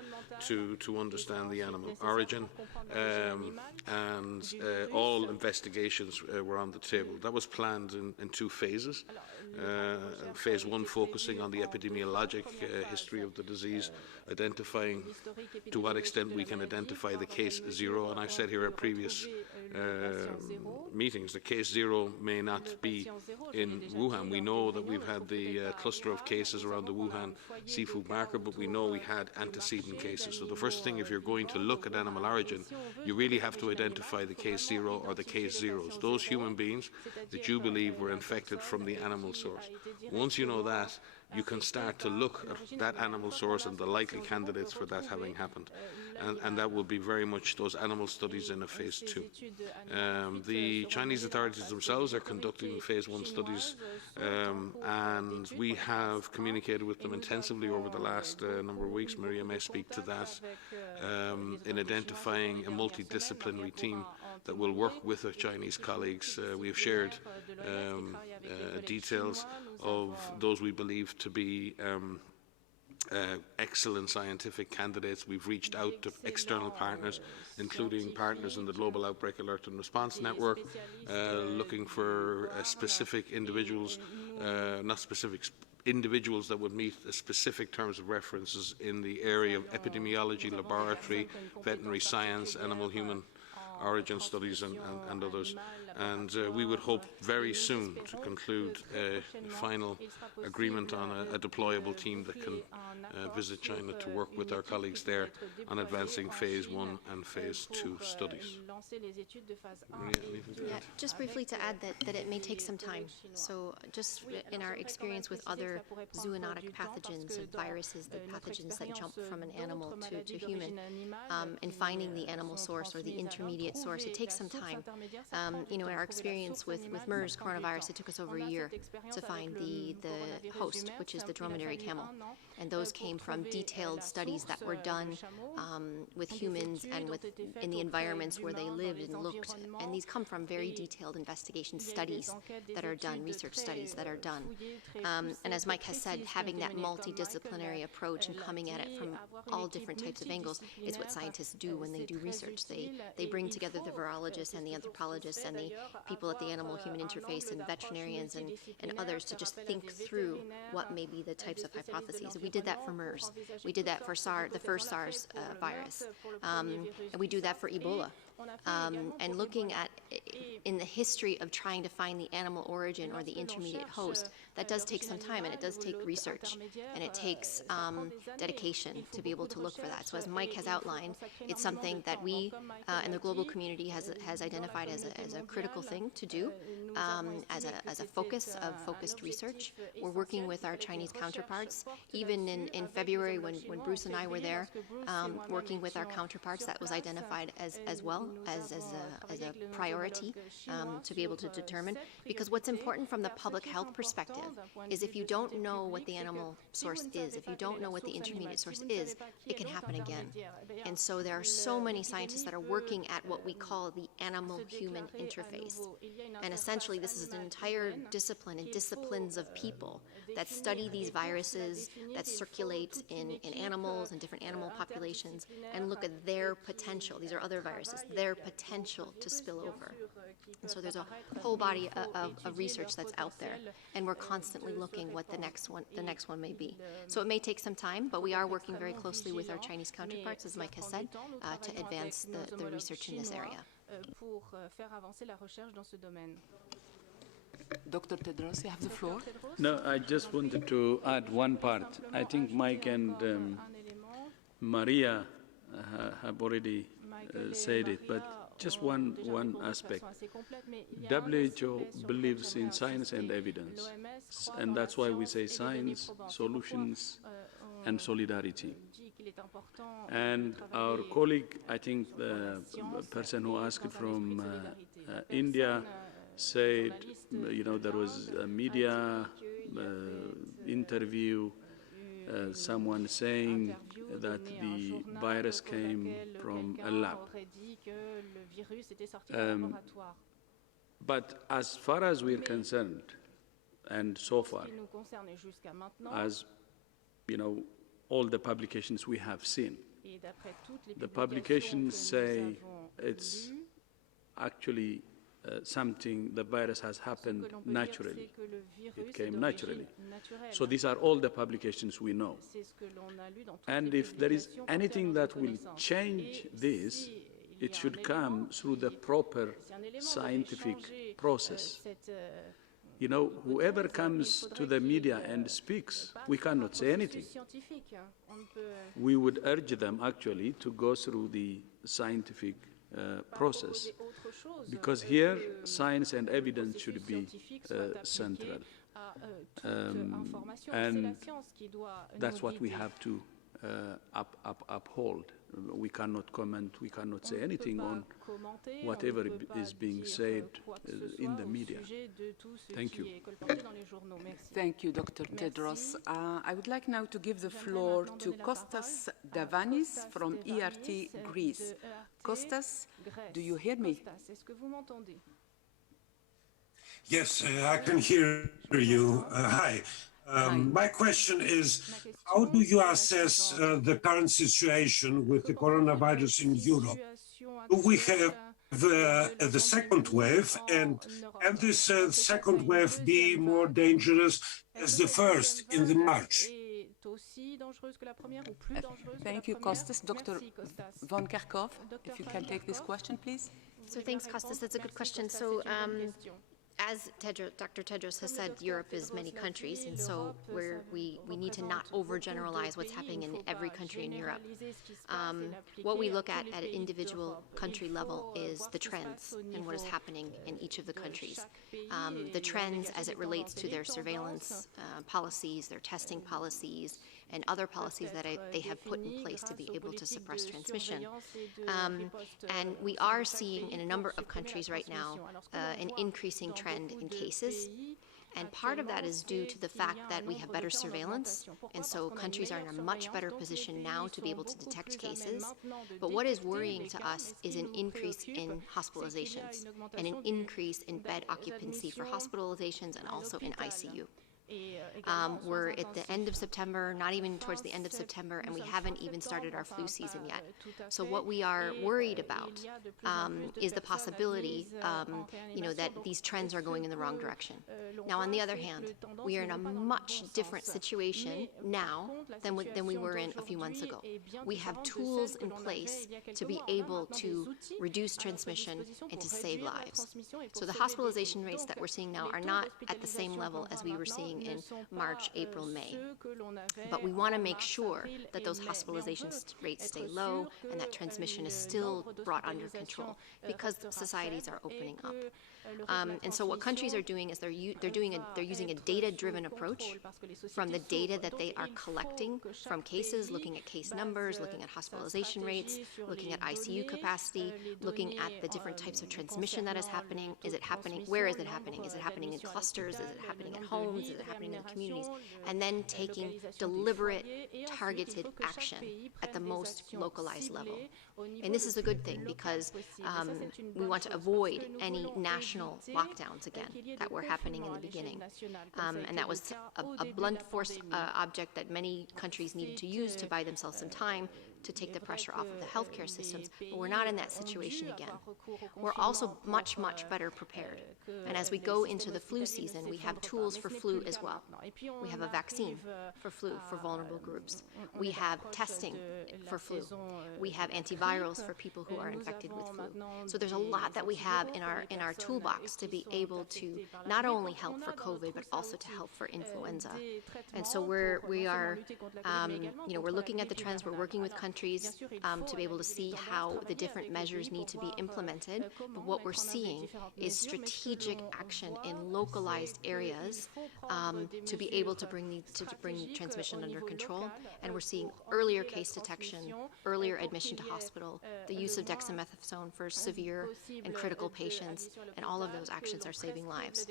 to understand the animal origin. And all investigations were on the table. That was planned in 2 phases. Phase 1 focusing on the epidemiologic history of the disease, identifying to what extent we can identify the case 0. And I've said here at previous meetings that case 0 may not be in Wuhan. We know that we've had the cluster of cases around the Wuhan seafood market, but we know we had antecedent cases. So the first thing, if you're going to look at animal origin, you really have to identify the case 0 or the case zeros, those human beings that you believe were infected from the animal source. Once you know that, you can start to look at that animal source and the likely candidates for that having happened. And that will be very much those animal studies in a phase 2. The Chinese authorities themselves are conducting phase 1 studies, and we have communicated with them intensively over the last number of weeks. Maria may speak to that, in identifying a multidisciplinary team that will work with our Chinese colleagues. We have shared details of those we believe to be excellent scientific candidates. We've reached out to external partners, including partners in the Global Outbreak Alert and Response Network, looking for specific individuals, not specific individuals that would meet the specific terms of references in the area of epidemiology, laboratory, veterinary science, animal-human origin studies and others. And we would hope very soon to conclude a final agreement on a deployable team that can visit China to work with our colleagues there on advancing phase 1 and phase 2 studies. Maria, anything to add? Just briefly to add that it may take some time. So just in our experience with other zoonotic pathogens, viruses, the pathogens that jump from an animal to human, and finding the animal source or the intermediate source, it takes some time. In our experience with MERS coronavirus, it took us over a year to find the host, which is the dromedary camel. And those came from detailed studies that were done with humans and in the environments where they lived and looked. And these come from very detailed investigation studies that are done, research studies that are done. And as Mike has said, having that multidisciplinary approach and coming at it from all different types of angles is what scientists do when they do research. They bring together the virologists and the anthropologists and the people at the animal-human interface and veterinarians and others to just think through what may be the types of hypotheses. We did that for MERS. We did that for the first SARS virus. And we do that for Ebola. And looking at in the history of trying to find the animal origin or the intermediate host, that does take some time, and it does take research, and it takes dedication to be able to look for that. So as Mike has outlined, it's something that we and the global community has identified as a critical thing to do, as a focus of focused research. We're working with our Chinese counterparts. Even in February when Bruce and I were there, working with our counterparts, that was identified as well as a priority to be able to determine. Because what's important from the public health perspective is if you don't know what the animal source is, if you don't know what the intermediate source is, it can happen again. And so there are so many scientists that are working at what we call the animal-human interface. And essentially this is an entire discipline and disciplines of people that study these viruses that circulate in animals and different animal populations and look at their potential. These are other viruses, their potential to spill over. And so there's a whole body of research that's out there, and we're constantly looking what the next one may be. So it may take some time, but we are working very closely with our Chinese counterparts, as Mike has said, to advance the research in this area. Dr. Tedros, you have the floor. No, I just wanted to add one part. I think Mike and Maria have already said it, but just one aspect. WHO believes in science and evidence, and that's why we say science, solutions, and solidarity. And our colleague, I think the person who asked from India, said, there was a media interview, someone saying that the virus came from a lab. But as far as we're concerned, and so far, as all the publications we have seen, the publications say it's actually something, the virus has happened naturally. It came naturally. So these are all the publications we know. And if there is anything that will change this, it should come through the proper scientific process. Whoever comes to the media and speaks, we cannot say anything. We would urge them actually to go through the scientific process, because here science and evidence should be central. And that's what we have to uphold. We cannot comment, we cannot say anything on whatever is being said in the media. Thank you. Thank you, Dr. Tedros. I would like now to give the floor to Kostas Davanis from ERT Greece. Kostas, do you hear me? Yes, I can hear you. Hi. My question is, how do you assess the current situation with the coronavirus in Europe? Do we have the second wave, and can this second wave be more dangerous as the first in the March? Thank you, Kostas. Dr. Von Kerkhove, if you can take this question, please. So thanks, Kostas. That's a good question. So as Dr. Tedros has said, Europe is many countries, and so we need to not overgeneralize what's happening in every country in Europe. What we look at an individual country level is the trends and what is happening in each of the countries. The trends as it relates to their surveillance policies, their testing policies, and other policies that they have put in place to be able to suppress transmission. And we are seeing in a number of countries right now an increasing trend in cases. And part of that is due to the fact that we have better surveillance, and so countries are in a much better position now to be able to detect cases. But what is worrying to us is an increase in hospitalizations and an increase in bed occupancy for hospitalizations and also in ICU. We're at the end of September, not even towards the end of September, and we haven't even started our flu season yet. So what we are worried about is the possibility, that these trends are going in the wrong direction. Now, on the other hand, we are in a much different situation now than we were in a few months ago. We have tools in place to be able to reduce transmission and to save lives. So the hospitalization rates that we're seeing now are not at the same level as we were seeing in March, April, May. But we want to make sure that those hospitalization rates stay low and that transmission is still brought under control because societies are opening up. And so what countries are doing is they're using a data-driven approach from the data that they are collecting from cases, looking at case numbers, looking at hospitalization rates, looking at ICU capacity, looking at the different types of transmission that is happening. Is it happening? Where is it happening? Is it happening in clusters? Is it happening at homes? Is it happening in communities? And then taking deliberate, targeted action at the most localized level. And this is a good thing because we want to avoid any national lockdowns again that were happening in the beginning. And that was a blunt force object that many countries needed to use to buy themselves some time to take the pressure off of the healthcare systems, but we're not in that situation again. We're also much, much better prepared. And as we go into the flu season, we have tools for flu as well. We have a vaccine for flu for vulnerable groups. We have testing for flu. We have antivirals for people who are infected with flu. So there's a lot that we have in our toolbox to be able to not only help for COVID, but also to help for influenza. And so we're looking at the trends. We're working with countries countries to be able to see how the different measures need to be implemented. But what we're seeing is strategic action in localized areas to be able to bring transmission under control. And we're seeing earlier case detection, earlier admission to hospital, the use of dexamethasone for severe and critical patients, and all of those actions are saving lives.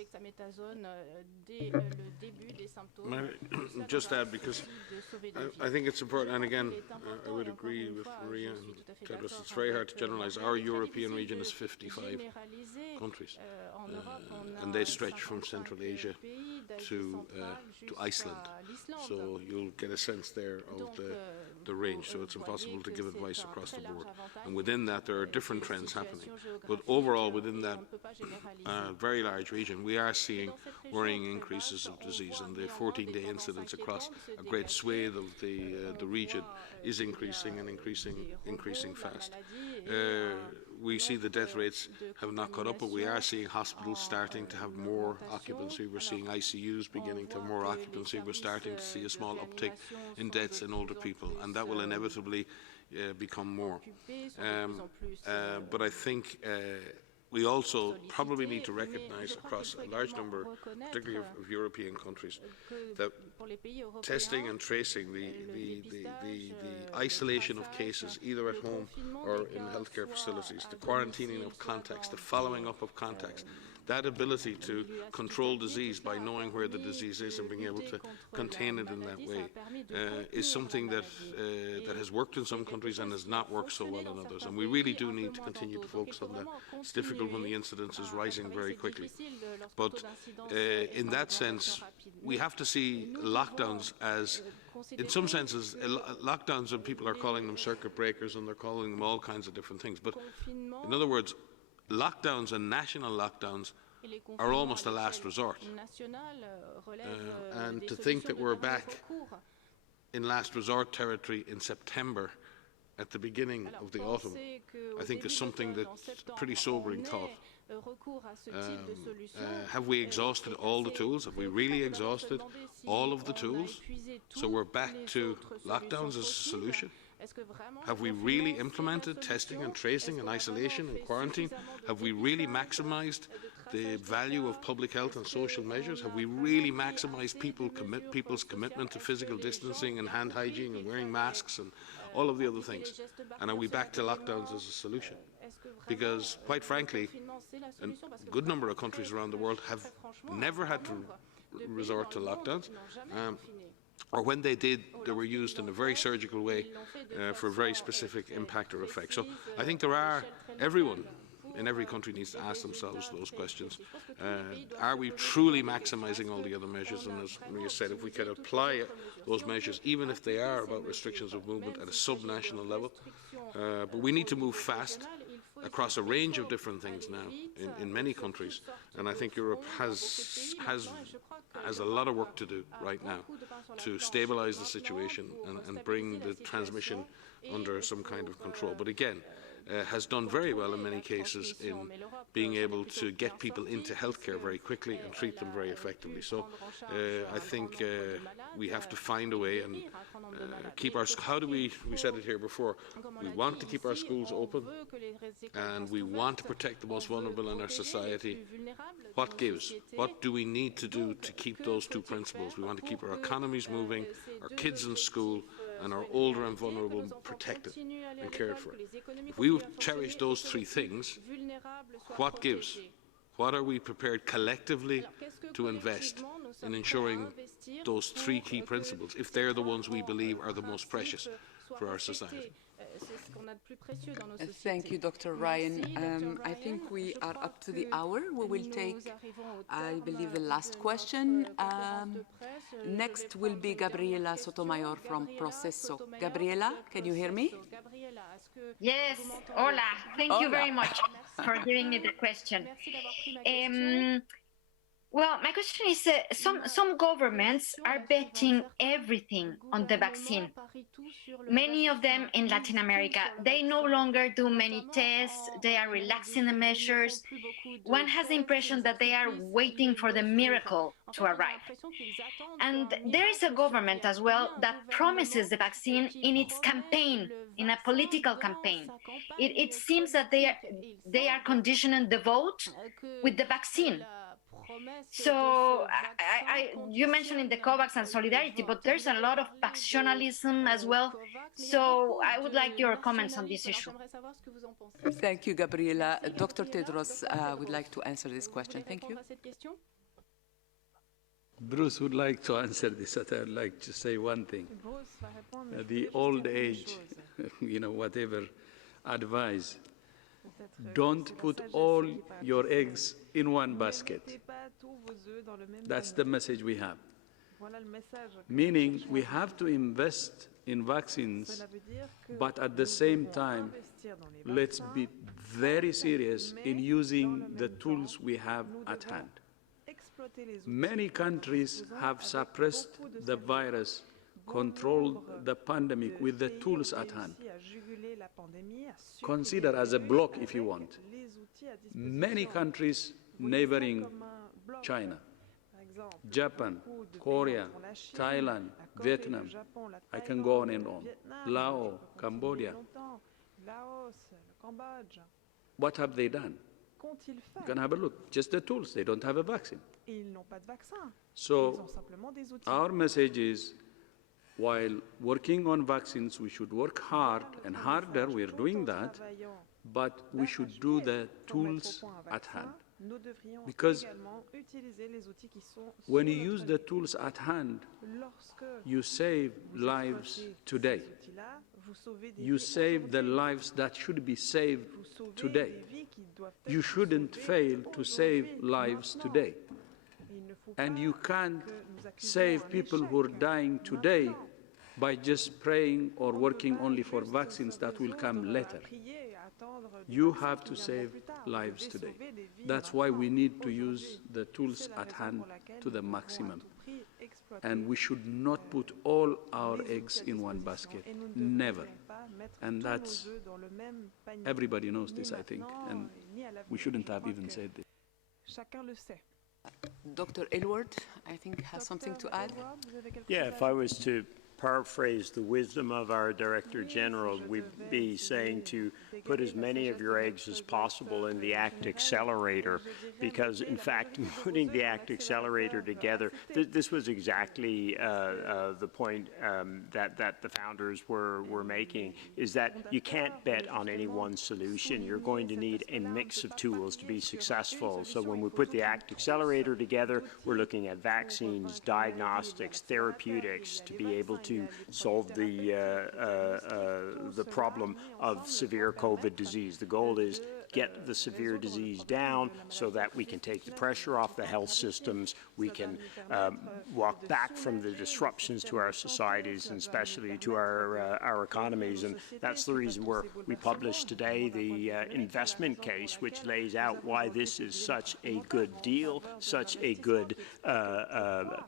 Just add, because I think it's important, and again, I would agree with Maria and Tedros, it's very hard to generalize. Our European region is 55 countries, and they stretch from Central Asia to Iceland. So you'll get a sense there of the range. So it's impossible to give advice across the board. And within that, there are different trends happening. But overall, within that very large region, we are seeing worrying increases of disease, and the 14-day incidence across a great swathe of the region is increasing and increasing fast. We see the death rates have not caught up, but we are seeing hospitals starting to have more occupancy. We're seeing ICUs beginning to have more occupancy. We're starting to see a small uptick in deaths in older people, and that will inevitably become more. But I think we also probably need to recognize across a large number, particularly of European countries, that testing and tracing, the isolation of cases, either at home or in healthcare facilities, the quarantining of contacts, the following up of contacts, that ability to control disease by knowing where the disease is and being able to contain it in that way is something that has worked in some countries and has not worked so well in others. And we really do need to continue to focus on that. It's difficult when the incidence is rising very quickly. But in that sense, we have to see lockdowns as, in some senses, lockdowns, and people are calling them circuit breakers and they're calling them all kinds of different things. But in other words, lockdowns and national lockdowns are almost a last resort. And to think that we're back in last resort territory in September at the beginning of the autumn, I think is something that's a pretty sobering thought. Have we exhausted all the tools? Have we really exhausted all of the tools? So we're back to lockdowns as a solution? Have we really implemented testing and tracing and isolation and quarantine? Have we really maximized the value of public health and social measures? Have we really maximized people's commitment to physical distancing and hand hygiene and wearing masks and all of the other things? And are we back to lockdowns as a solution? Because, quite frankly, a good number of countries around the world have never had to resort to lockdowns. Or when they did, they were used in a very surgical way for a very specific impact or effect. So I think everyone in every country needs to ask themselves those questions. Are we truly maximizing all the other measures? And as Maria said, if we could apply those measures, even if they are about restrictions of movement at a sub-national level, but we need to move fast across a range of different things now in many countries, and I think Europe has a lot of work to do right now to stabilize the situation and bring the transmission under some kind of control. But again, has done very well in many cases in being able to get people into healthcare very quickly and treat them very effectively. So I think we have to find a way and keep our, we said it here before, we want to keep our schools open and we want to protect the most vulnerable in our society. What gives? What do we need to do to keep those two principles? We want to keep our economies moving, our kids in school, and our older and vulnerable protected and cared for. If we cherish those three things, what gives? What are we prepared collectively to invest in ensuring those three key principles, if they're the ones we believe are the most precious for our society? Thank you, Dr. Ryan. I think we are up to the hour. We will take, I believe, the last question. Next will be Gabriela Sotomayor from Proceso. Gabriela, can you hear me? Yes, hola. Thank you very much for giving me the question. Well, my question is, some governments are betting everything on the vaccine. Many of them in Latin America, they no longer do many tests, they are relaxing the measures. One has the impression that they are waiting for the miracle to arrive. And there is a government as well that promises the vaccine in its campaign, in a political campaign. It seems that they are conditioning the vote with the vaccine. So you mentioned in the Kovacs and solidarity, but there's a lot of factionalism as well. So I would like your comments on this issue. Thank you, Gabriela. Dr. Tedros would like to answer this question. Thank you. Bruce would like to answer this, but I would like to say one thing. The old age, whatever advice, don't put all your eggs in one basket. That's the message we have. Meaning we have to invest in vaccines, but at the same time, let's be very serious in using the tools we have at hand. Many countries have suppressed the virus, controlled the pandemic with the tools at hand. Consider as a bloc if you want. Many countries neighboring China, Japan, Korea, Thailand, Vietnam, I can go on and on, Laos, Cambodia. What have they done? You can have a look. Just the tools. They don't have a vaccine. So our message is, while working on vaccines, we should work hard and harder. We're doing that. But we should do the tools at hand. Because when you use the tools at hand, you save lives today. You save the lives that should be saved today. You shouldn't fail to save lives today. And you can't save people who are dying today by just praying or working only for vaccines that will come later. You have to save lives today. That's why we need to use the tools at hand to the maximum. And we should not put all our eggs in one basket. Never. And that's, everybody knows this, I think, and we shouldn't have even said this. Dr. Aylward, I think, has something to add. Yeah, if I was to paraphrase the wisdom of our Director General, we'd be saying to put as many of your eggs as possible in the ACT accelerator, because in fact, putting the ACT accelerator together, this was exactly the point that the founders were making, is that you can't bet on any one solution. You're going to need a mix of tools to be successful. So when we put the ACT accelerator together, we're looking at vaccines, diagnostics, therapeutics to be able to solve the problem of severe COVID disease. The goal is get the severe disease down so that we can take the pressure off the health systems, we can walk back from the disruptions to our societies and especially to our economies. And that's the reason we published today the investment case, which lays out why this is such a good deal, such a good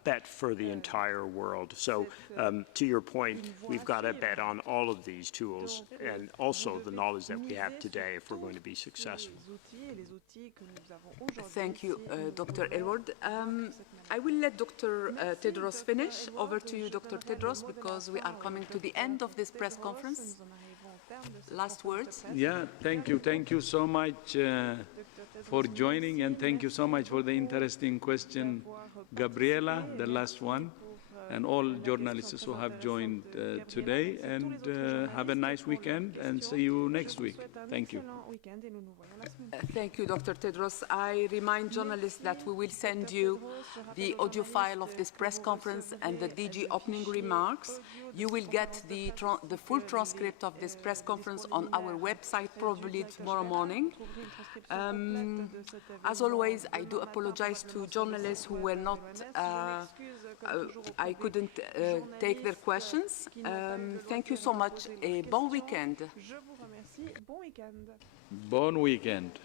bet for the entire world. So to your point, we've got to bet on all of these tools and also the knowledge that we have today if we're going to be successful. Thank you, Dr. Aylward. I will let Dr. Tedros finish. Over to you, Dr. Tedros, because we are coming to the end of this press conference. Last words. Yeah, thank you. Thank you so much for joining, and thank you so much for the interesting question, Gabriela, the last one, and all journalists who have joined today. And have a nice weekend, and see you next week. Thank you. Thank you, Dr. Tedros. I remind journalists that we will send you the audio file of this press conference and the DG opening remarks. You will get the full transcript of this press conference on our website probably tomorrow morning. As always, I do apologize to journalists who were not, I couldn't take their questions. Thank you so much. A bon weekend. Bon weekend.